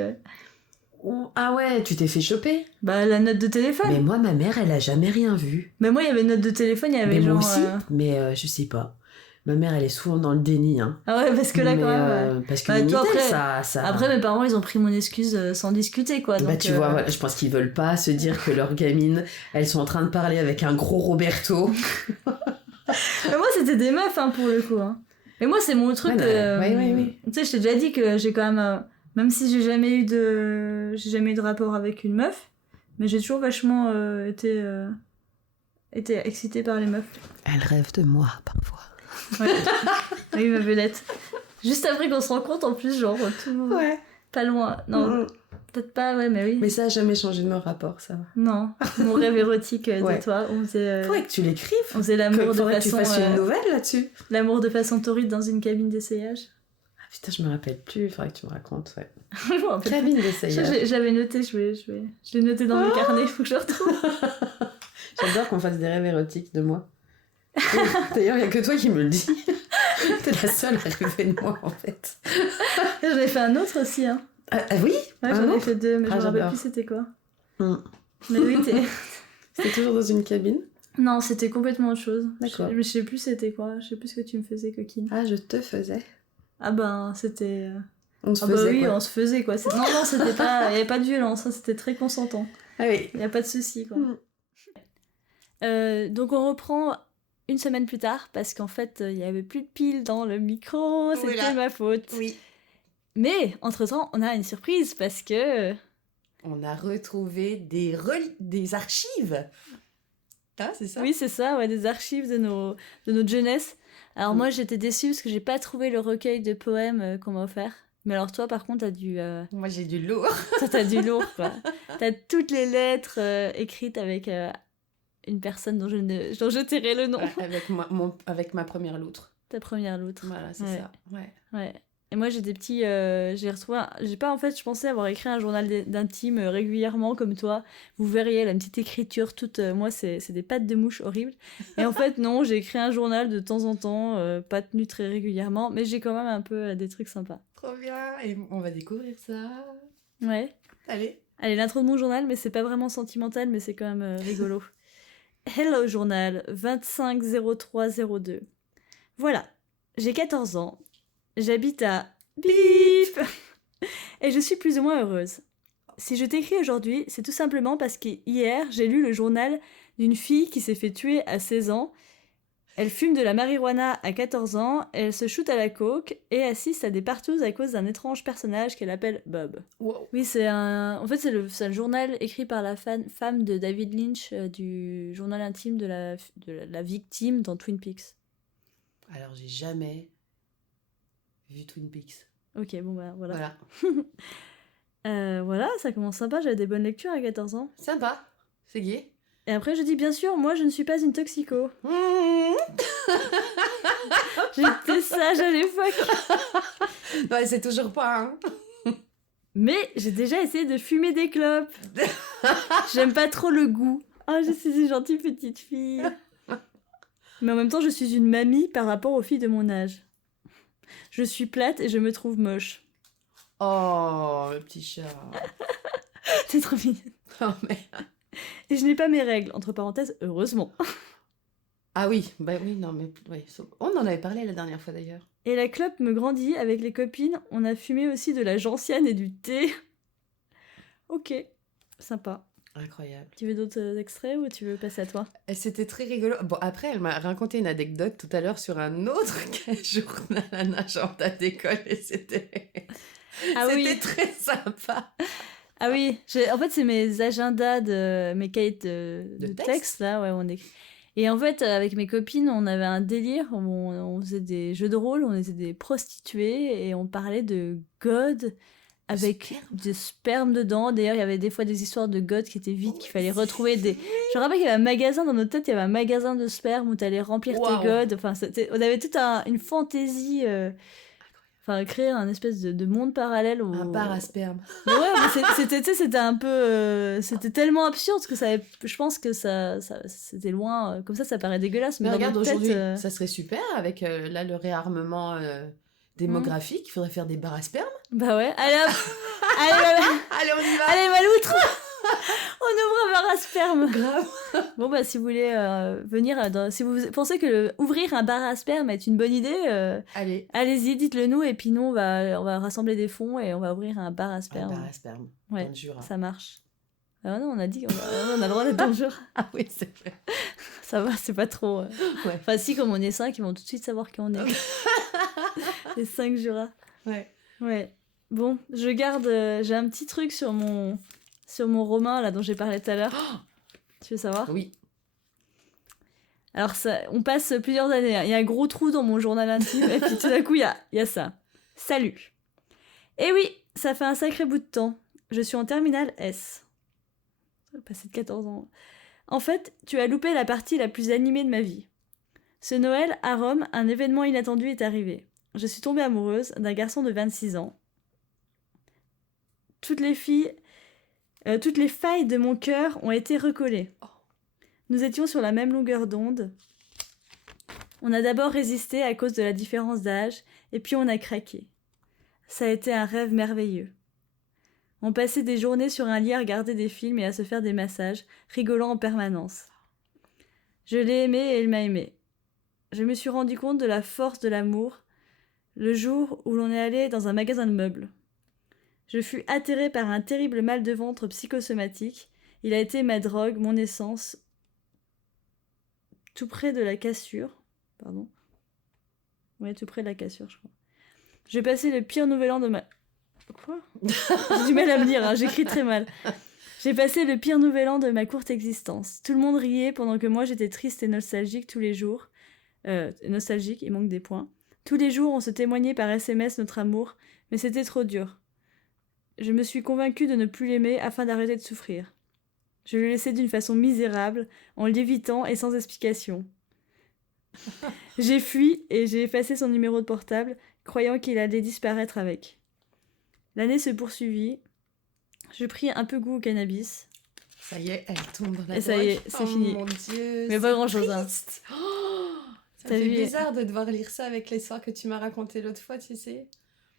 Ah ouais, tu t'es fait choper? Bah, la note de téléphone. Mais moi, ma mère, elle a jamais rien vu. Mais moi, il y avait une note de téléphone, il y avait mais genre... moi aussi, mais je sais pas. Ma mère, elle est souvent dans le déni. Hein. Ah ouais, parce que là, quand même... Parce que Minitel, après, ça... Après, mes parents, ils ont pris mon excuse sans discuter, quoi. Bah, donc, tu vois, voilà, je pense qu'ils veulent pas se dire que leurs gamines, elles sont en train de parler avec un gros Roberto. Mais moi, c'était des meufs, hein, pour le coup. Hein. Mais moi, c'est mon truc... Oui. Tu sais, je t'ai déjà dit que j'ai quand même... même si j'ai jamais eu de rapport avec une meuf, mais j'ai toujours vachement été excitée par les meufs. Elle rêve de moi, parfois. Ouais. Oui, ma belette. Juste après qu'on se rencontre, en plus, genre, tout... Ouais. Pas loin. Non, peut-être pas, ouais, mais oui. Mais ça a jamais changé de mon rapport, ça va. Non, mon rêve érotique de toi, on faisait... Faudrait que tu l'écrives. On faisait l'amour de façon... que tu fasses une nouvelle là-dessus. L'amour de façon torride dans une cabine d'essayage. Ah putain, je me rappelle plus, il faudrait que tu me racontes, ouais. Bon, cabine d'essayage. J'avais noté, je l'ai noté dans mes carnets, faut que je retrouve. J'adore qu'on fasse des rêves érotiques de moi. D'ailleurs, il n'y a que toi qui me le dis. T'es la seule à rêver de moi, en fait. J'en ai fait un autre aussi, hein. Ah oui? Ouais, j'en ai fait 2, mais je me rappelle plus c'était quoi. Mais oui, C'était toujours dans une cabine? Non, c'était complètement autre chose. D'accord. Je sais plus c'était quoi, je sais plus ce que tu me faisais, coquine. Ah, je te faisais. Ah ben, c'était... On se faisait, oui, quoi. on se faisait, quoi. Non, c'était pas... Il n'y avait pas de violence, hein, c'était très consentant. Ah oui. Il n'y a pas de souci, quoi. Donc on reprend une semaine plus tard, parce qu'en fait, il n'y avait plus de piles dans le micro, c'était ma faute. Oui. Mais, entre-temps, on a une surprise, parce que... On a retrouvé des archives. Ah, c'est ça? Oui, c'est ça, ouais, des archives de notre jeunesse. Alors moi, j'étais déçue, parce que j'ai pas trouvé le recueil de poèmes qu'on m'a offert. Mais alors toi, par contre, t'as du... Moi, j'ai du lourd. Toi, t'as du lourd, quoi. T'as toutes les lettres écrites avec... une personne dont je tairai le nom. Avec ma première loutre. Ta première loutre. Voilà, c'est ça. Ouais. Et moi, j'ai des petits... j'ai retrouvé... J'ai pas, en fait, je pensais avoir écrit un journal d'intime régulièrement, comme toi. Vous verriez, la petite écriture, toute... moi, c'est des pattes de mouche horribles. Et en fait, non, j'ai écrit un journal de temps en temps, pas tenu très régulièrement, mais j'ai quand même un peu des trucs sympas. Trop bien. Et on va découvrir ça. Ouais. Allez, l'intro de mon journal, mais c'est pas vraiment sentimental, mais c'est quand même rigolo. Hello journal 250302. Voilà, j'ai 14 ans, j'habite à Bip et je suis plus ou moins heureuse. Si je t'écris aujourd'hui, c'est tout simplement parce qu'hier, j'ai lu le journal d'une fille qui s'est fait tuer à 16 ans. Elle fume de la marijuana à 14 ans, elle se shoot à la coke et assiste à des partouzes à cause d'un étrange personnage qu'elle appelle Bob. Wow. Oui, en fait, c'est le journal écrit par la femme de David Lynch du journal intime de la victime dans Twin Peaks. Alors, j'ai jamais vu Twin Peaks. Ok, bon bah voilà. Voilà, ça commence sympa, j'avais des bonnes lectures à 14 ans. Sympa, c'est gai. Et après, je dis, bien sûr, moi, je ne suis pas une toxico. J'étais sage à l'époque. Ouais, c'est toujours pas, hein. Mais j'ai déjà essayé de fumer des clopes. J'aime pas trop le goût. Oh, je suis une gentille petite fille. Mais en même temps, je suis une mamie par rapport aux filles de mon âge. Je suis plate et je me trouve moche. Oh, le petit chat. C'est trop mignon. Oh, merde. Et je n'ai pas mes règles, entre parenthèses, heureusement. Ah oui, bah oui, non mais... Oui. On en avait parlé la dernière fois d'ailleurs. Et la clope me grandit, avec les copines, on a fumé aussi de la gentiane et du thé. Ok, sympa. Incroyable. Tu veux d'autres extraits ou tu veux passer à toi? C'était très rigolo. Bon, après, elle m'a raconté une anecdote tout à l'heure sur un autre journal, un agenda d'école, et c'était... C'était très sympa. Ah oui, en fait, c'est mes agendas mes cahiers de texte, là, ouais, on écrit. Et en fait, avec mes copines, on avait un délire, on faisait des jeux de rôle, on était des prostituées, et on parlait de God, avec du sperme dedans. D'ailleurs, il y avait des fois des histoires de goth qui étaient vides, qu'il fallait retrouver des... Je me rappelle qu'il y avait un magasin dans notre tête, il y avait un magasin de sperme où t'allais remplir tes godes. Enfin, on avait toute une fantaisie... Enfin, créer un espèce de monde parallèle. Un bar à sperme. Mais ouais, mais c'était un peu... c'était tellement absurde que je pense que c'était loin. Comme ça paraît dégueulasse. Mais regarde, aujourd'hui, ça serait super avec là, le réarmement démographique. Il faudrait faire des bars à sperme. Bah ouais. Allez, hop. Allez, on y va. Allez, Maloutre. On ouvre un bar à sperme. Grave. Bon, bah, si vous voulez venir, si vous pensez que ouvrir un bar à sperme est une bonne idée, allez-y, dites-le nous, et puis nous, on va rassembler des fonds et on va ouvrir un bar à sperme. Un bar à sperme, ouais, dans le Jura. Ça marche. Ah non, on a dit on a le droit d'être dans le Jura. Ah oui, c'est vrai. Ça va, c'est pas trop... Ouais. Enfin, si, comme on est 5, ils vont tout de suite savoir qui on est. Les 5 Jura. Ouais. Bon, je garde... j'ai un petit truc sur mon roman, là, dont j'ai parlé tout à l'heure. Oh, tu veux savoir ? Oui. Alors, on passe plusieurs années. Hein. Il y a un gros trou dans mon journal intime, et puis tout d'un coup, il y a ça. Salut. Eh oui, ça fait un sacré bout de temps. Je suis en terminale S. J'ai passé de 14 ans. En fait, tu as loupé la partie la plus animée de ma vie. Ce Noël, à Rome, un événement inattendu est arrivé. Je suis tombée amoureuse d'un garçon de 26 ans. Toutes les failles de mon cœur ont été recollées. Nous étions sur la même longueur d'onde. On a d'abord résisté à cause de la différence d'âge, et puis on a craqué. Ça a été un rêve merveilleux. On passait des journées sur un lit à regarder des films et à se faire des massages, rigolant en permanence. Je l'ai aimé et il m'a aimé. Je me suis rendu compte de la force de l'amour le jour où l'on est allé dans un magasin de meubles. Je fus atterrée par un terrible mal de ventre psychosomatique. Il a été ma drogue, mon essence, tout près de la cassure. Pardon. Ouais, tout près de la cassure, je crois. J'ai passé le pire nouvel an de ma... Quoi ? J'ai du mal à me dire, hein, j'écris très mal. J'ai passé le pire nouvel an de ma courte existence. Tout le monde riait pendant que moi j'étais triste et nostalgique tous les jours. Nostalgique, il manque des points. Tous les jours, on se témoignait par SMS notre amour, mais c'était trop dur. Je me suis convaincue de ne plus l'aimer afin d'arrêter de souffrir. Je le laissais d'une façon misérable, en l'évitant et sans explication. J'ai fui et j'ai effacé son numéro de portable, croyant qu'il allait disparaître avec. L'année se poursuivit. Je pris un peu goût au cannabis. Ça y est, elle tombe dans la drogue. Et ça y est, c'est fini. Mon Dieu, mais pas grand-chose. Hein. Ça fait bizarre de devoir lire ça avec l'histoire que tu m'as racontée l'autre fois, tu sais.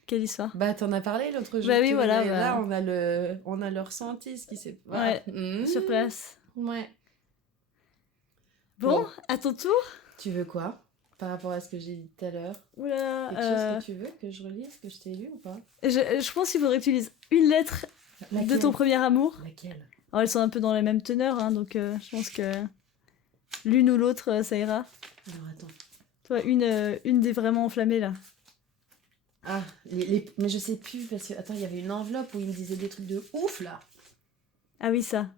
Quelle histoire ? Bah, t'en as parlé l'autre jour. Bah oui, voilà. Bah... Là, on a le ressenti, ce qui s'est... Ouais, sur place. Ouais. Bon, à ton tour. Tu veux quoi ? Par rapport à ce que j'ai dit tout à l'heure. Oula. Quelque chose que tu veux que je relise, que je t'ai lu ou pas ? Je pense qu'il faudrait que tu lises une lettre de ton premier amour. Laquelle ? Alors, elles sont un peu dans la même teneur, hein, donc je pense que l'une ou l'autre, ça ira. Alors, attends. Toi, une des vraiment enflammées, là. Ah, mais je sais plus, parce que, attends, il y avait une enveloppe où il me disait des trucs de ouf, là. Ah oui, ça.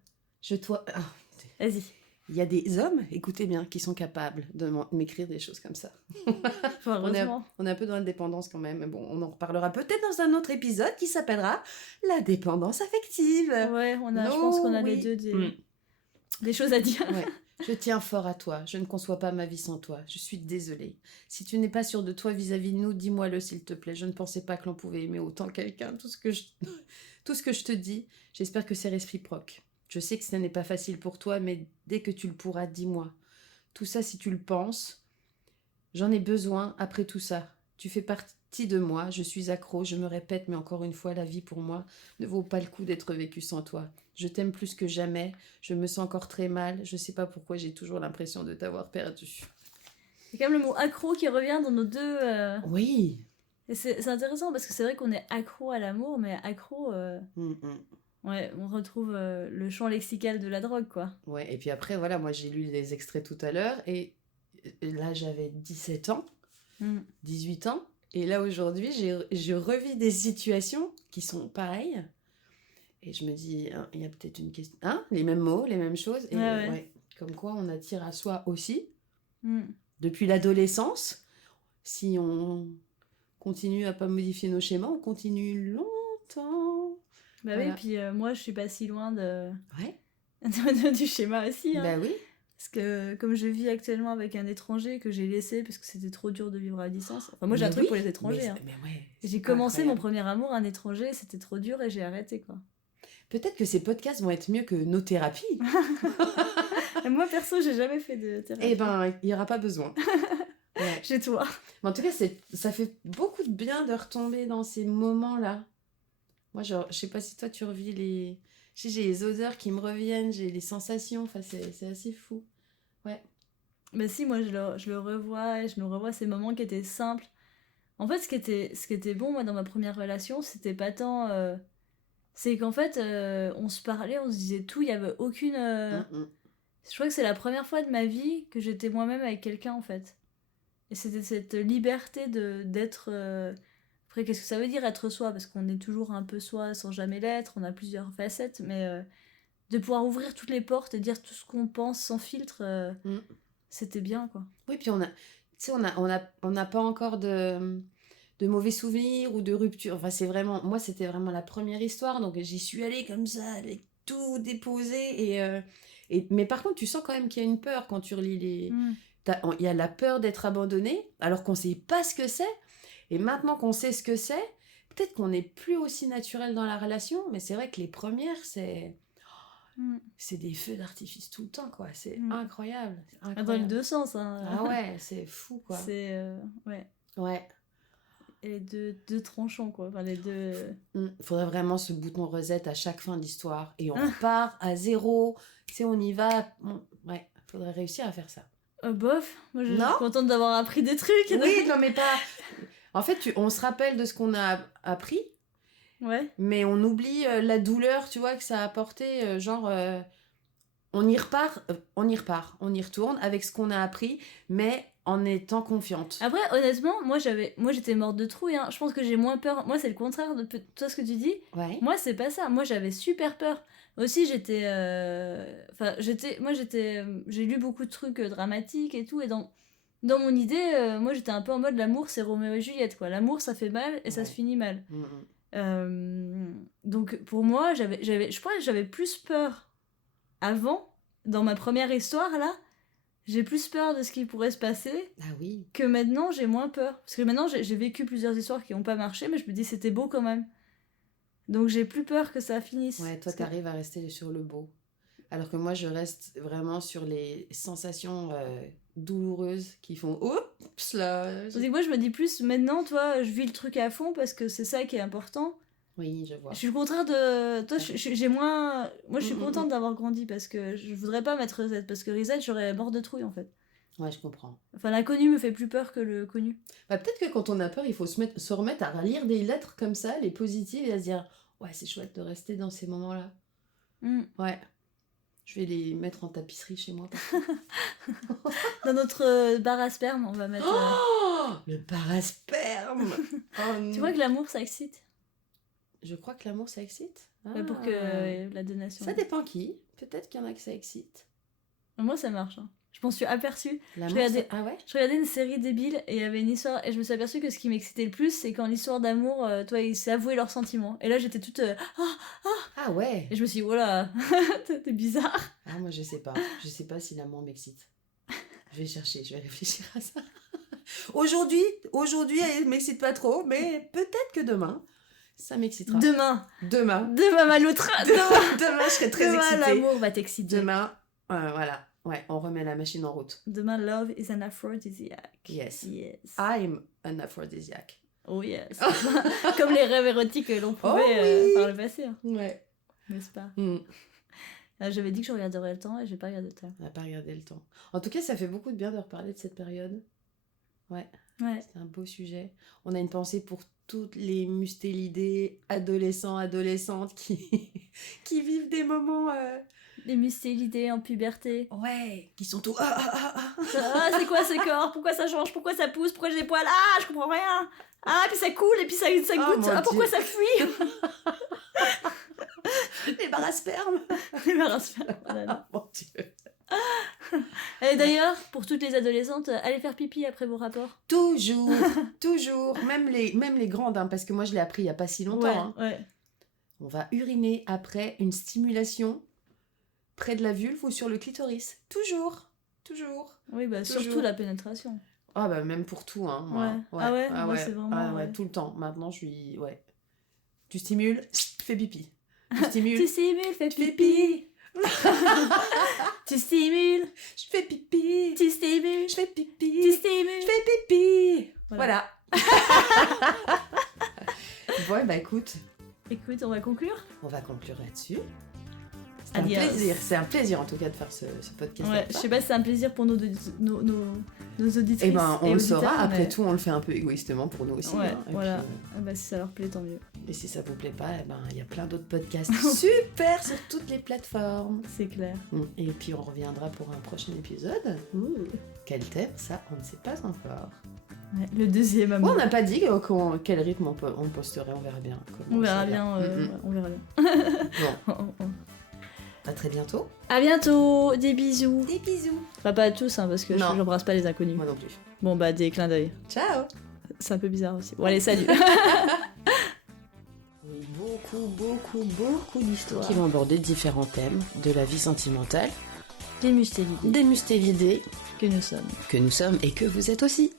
Vas-y. Il y a des hommes, écoutez bien, qui sont capables de m'écrire des choses comme ça. Enfin, on est un peu dans la dépendance quand même. Mais bon, on en reparlera peut-être dans un autre épisode qui s'appellera la dépendance affective. Ouais, je pense qu'on a les deux des choses à dire. Ouais. Je tiens fort à toi. Je ne conçois pas ma vie sans toi. Je suis désolée. Si tu n'es pas sûr de toi vis-à-vis de nous, dis-moi-le s'il te plaît. Je ne pensais pas que l'on pouvait aimer autant quelqu'un. Tout ce que je te dis, j'espère que c'est réciproque. Je sais que ce n'est pas facile pour toi, mais dès que tu le pourras, dis-moi. Tout ça, si tu le penses, j'en ai besoin après tout ça. Tu fais partie de moi, je suis accro, je me répète, mais encore une fois, la vie pour moi ne vaut pas le coup d'être vécue sans toi. Je t'aime plus que jamais, je me sens encore très mal, je sais pas pourquoi j'ai toujours l'impression de t'avoir perdu. C'est quand même le mot accro qui revient dans nos deux... Oui. Et c'est intéressant parce que c'est vrai qu'on est accro à l'amour, mais accro... Ouais, on retrouve le champ lexical de la drogue, quoi. Ouais, et puis après, voilà, moi j'ai lu les extraits tout à l'heure, et là j'avais 17 ans, 18 ans, et là aujourd'hui, je revis des situations qui sont pareilles, et je me dis, il y a peut-être une question... les mêmes mots, les mêmes choses, et ouais, comme quoi on attire à soi aussi, depuis l'adolescence, si on continue à pas modifier nos schémas, on continue longtemps important. Bah Voilà. oui, puis moi, je suis pas si loin Ouais. du schéma aussi. Hein. Bah oui. Parce que comme je vis actuellement avec un étranger que j'ai laissé parce que c'était trop dur de vivre à distance. Enfin, moi, j'ai un truc pour les étrangers. Hein. Mais ouais, j'ai commencé mon premier amour, un étranger, c'était trop dur et j'ai arrêté, quoi. Peut-être que ces podcasts vont être mieux que nos thérapies. Moi, perso, j'ai jamais fait de thérapie. Eh ben, il n'y aura pas besoin. Ouais. Chez toi. Mais en tout cas, ça fait beaucoup de bien de retomber dans ces moments-là. Moi, genre, je sais pas si toi, tu revis les... J'ai les odeurs qui me reviennent, j'ai les sensations, enfin, c'est assez fou. Ouais. Mais si, moi, je le revois, et je me revois ces moments qui étaient simples. En fait, ce qui était bon, moi, dans ma première relation, c'était pas tant... C'est qu'en fait, on se parlait, on se disait tout, il y avait aucune... Je crois que c'est la première fois de ma vie que j'étais moi-même avec quelqu'un, en fait. Et c'était cette liberté d'être... Après, qu'est-ce que ça veut dire être soi? Parce qu'on est toujours un peu soi sans jamais l'être, on a plusieurs facettes, mais de pouvoir ouvrir toutes les portes et dire tout ce qu'on pense sans filtre, c'était bien, quoi. Oui, puis on n'a pas encore de mauvais souvenirs ou de rupture. Enfin, c'est vraiment... Moi, c'était vraiment la première histoire, donc j'y suis allée comme ça, avec tout déposé. Mais par contre, tu sens quand même qu'il y a une peur quand tu relis les... Il y a la peur d'être abandonné, alors qu'on ne sait pas ce que c'est. Et maintenant qu'on sait ce que c'est, peut-être qu'on n'est plus aussi naturel dans la relation, mais c'est vrai que les premières, c'est des feux d'artifice tout le temps, quoi. C'est incroyable. Dans les deux sens, hein. Ah ouais, c'est fou, quoi. C'est... ouais. Ouais. Et les deux tranchants, quoi. Enfin, les deux... Faudrait vraiment ce bouton reset à chaque fin d'histoire. Et on repart à zéro. Tu sais, on y va. Ouais, faudrait réussir à faire ça. Bof, moi je suis contente d'avoir appris des trucs. Oui, non mais pas... En fait, on se rappelle de ce qu'on a appris, mais on oublie la douleur, tu vois, que ça a apporté. On y repart, on y retourne avec ce qu'on a appris, mais en étant confiante. Après, honnêtement, moi j'étais morte de trouille. Hein. Je pense que j'ai moins peur. Moi, c'est le contraire de toi, ce que tu dis. Ouais. Moi, c'est pas ça. Moi, j'avais super peur. Aussi, j'ai lu beaucoup de trucs dramatiques et tout, et dans mon idée, moi j'étais un peu en mode l'amour c'est Roméo et Juliette, quoi. L'amour ça fait mal et ça se finit mal. Donc pour moi, je crois que j'avais plus peur avant, dans ma première histoire là, j'ai plus peur de ce qui pourrait se passer que maintenant j'ai moins peur. Parce que maintenant j'ai vécu plusieurs histoires qui n'ont pas marché, mais je me dis c'était beau quand même. Donc j'ai plus peur que ça finisse. Ouais, toi t'arrives à rester sur le beau. Alors que moi je reste vraiment sur les sensations douloureuses qui font oups là. Donc moi je me dis plus maintenant, toi, je vis le truc à fond parce que c'est ça qui est important. Oui, je vois. Je suis le contraire de toi, j'ai moins... Moi je suis contente d'avoir grandi parce que je voudrais pas mettre reset, parce que reset j'aurais mort de trouille en fait. Ouais, je comprends. Enfin, l'inconnu me fait plus peur que le connu. Bah, peut-être que quand on a peur, il faut se remettre à lire des lettres comme ça, les positives, et à se dire ouais, c'est chouette de rester dans ces moments-là. Ouais. Je vais les mettre en tapisserie chez moi. Dans notre bar à sperme, on va mettre... le bar à sperme. Tu vois que l'amour, ça excite? Je crois que l'amour, ça excite. Pour que la donation... Ça dépend qui. Peut-être qu'il y en a que ça excite. Moi, ça marche. Hein. Je m'en suis aperçue. Je regardais une série débile et il y avait une histoire... Et je me suis aperçue que ce qui m'excitait le plus, c'est quand l'histoire d'amour, toi, ils s'avouaient leurs sentiments. Et là, j'étais toute... Ah ouais. Et je me suis dit, voilà, t'es bizarre. Ah, moi, je sais pas. Je sais pas si l'amour m'excite. Je vais chercher, je vais réfléchir à ça. Aujourd'hui, elle m'excite pas trop, mais peut-être que demain, ça m'excitera. Demain, ma loutre. Demain, je serai très excitée. Demain, l'amour va t'exciter. Demain, voilà. Ouais, on remet la machine en route. Demain, love is an aphrodisiac. Yes. I'm an aphrodisiac. Oh yes. Comme les rêves érotiques que l'on pouvait par le passé. Hein. Ouais. N'est-ce pas? J'avais dit que je regarderais le temps et j'ai pas regardé le temps. On n'a pas regardé le temps. En tout cas, ça fait beaucoup de bien de reparler de cette période. Ouais. C'est un beau sujet. On a une pensée pour toutes les mustélidés, adolescentes qui vivent des moments... Les mustélidés en puberté. Ouais, qui sont tout... c'est quoi ce corps? Pourquoi ça change? Pourquoi ça pousse? Pourquoi j'ai des poils? Ah, je comprends rien. Ah, puis ça coule et puis ça goûte. Ah, pourquoi ça fuit? Les barres à sperme. Les barres à sperme. Oh mon Dieu. Et d'ailleurs, pour toutes les adolescentes, allez faire pipi après vos rapports. Toujours. Même les grandes, hein, parce que moi je l'ai appris il n'y a pas si longtemps. Ouais. On va uriner après une stimulation près de la vulve ou sur le clitoris. Toujours. Oui, bah Toujours. surtout la pénétration. Ah bah même pour tout, hein. Moi. Moi, c'est vraiment... ouais, tout le temps. Maintenant, je suis... Ouais. Tu stimules, fais pipi. Tu stimules, fais pipi. Tu stimules, je fais pipi. tu stimules, Je fais pipi. tu stimules. Je fais pipi. Voilà. Ouais, bah écoute, Écoute, on va conclure. on va conclure là-dessus. C'est un Adios. plaisir. C'est un plaisir en tout cas de faire ce podcast. Ouais, je sais pas si c'est un plaisir pour nos auditrices. Et ben on le auditeurs, saura. Après mais- tout, on le fait un peu égoïstement pour nous aussi. Ouais, hein. Et voilà. puis, Ah bah, si ça leur plaît, tant mieux. et si ça vous plaît pas, eh ben il y a plein d'autres podcasts super sur toutes les plateformes. C'est clair. Et puis on reviendra pour un prochain épisode. Quel thème, ça, on ne sait pas encore. Ouais, le deuxième Ouais, amour. on n'a pas dit quel rythme on posterait, on verra bien. On verra bien. On verra bien. Bon, à très bientôt. À bientôt. Des bisous. Des bisous. Bah, pas à tous, hein, parce que Non. j'embrasse pas les inconnus. Moi non plus. Bon, bah, des clins d'œil. Ciao. C'est un peu bizarre aussi. Bon, allez, salut. Oui, beaucoup d'histoires qui vont aborder différents thèmes de la vie sentimentale, Des mustélidés des mustélidés que nous sommes. que nous sommes et que vous êtes aussi.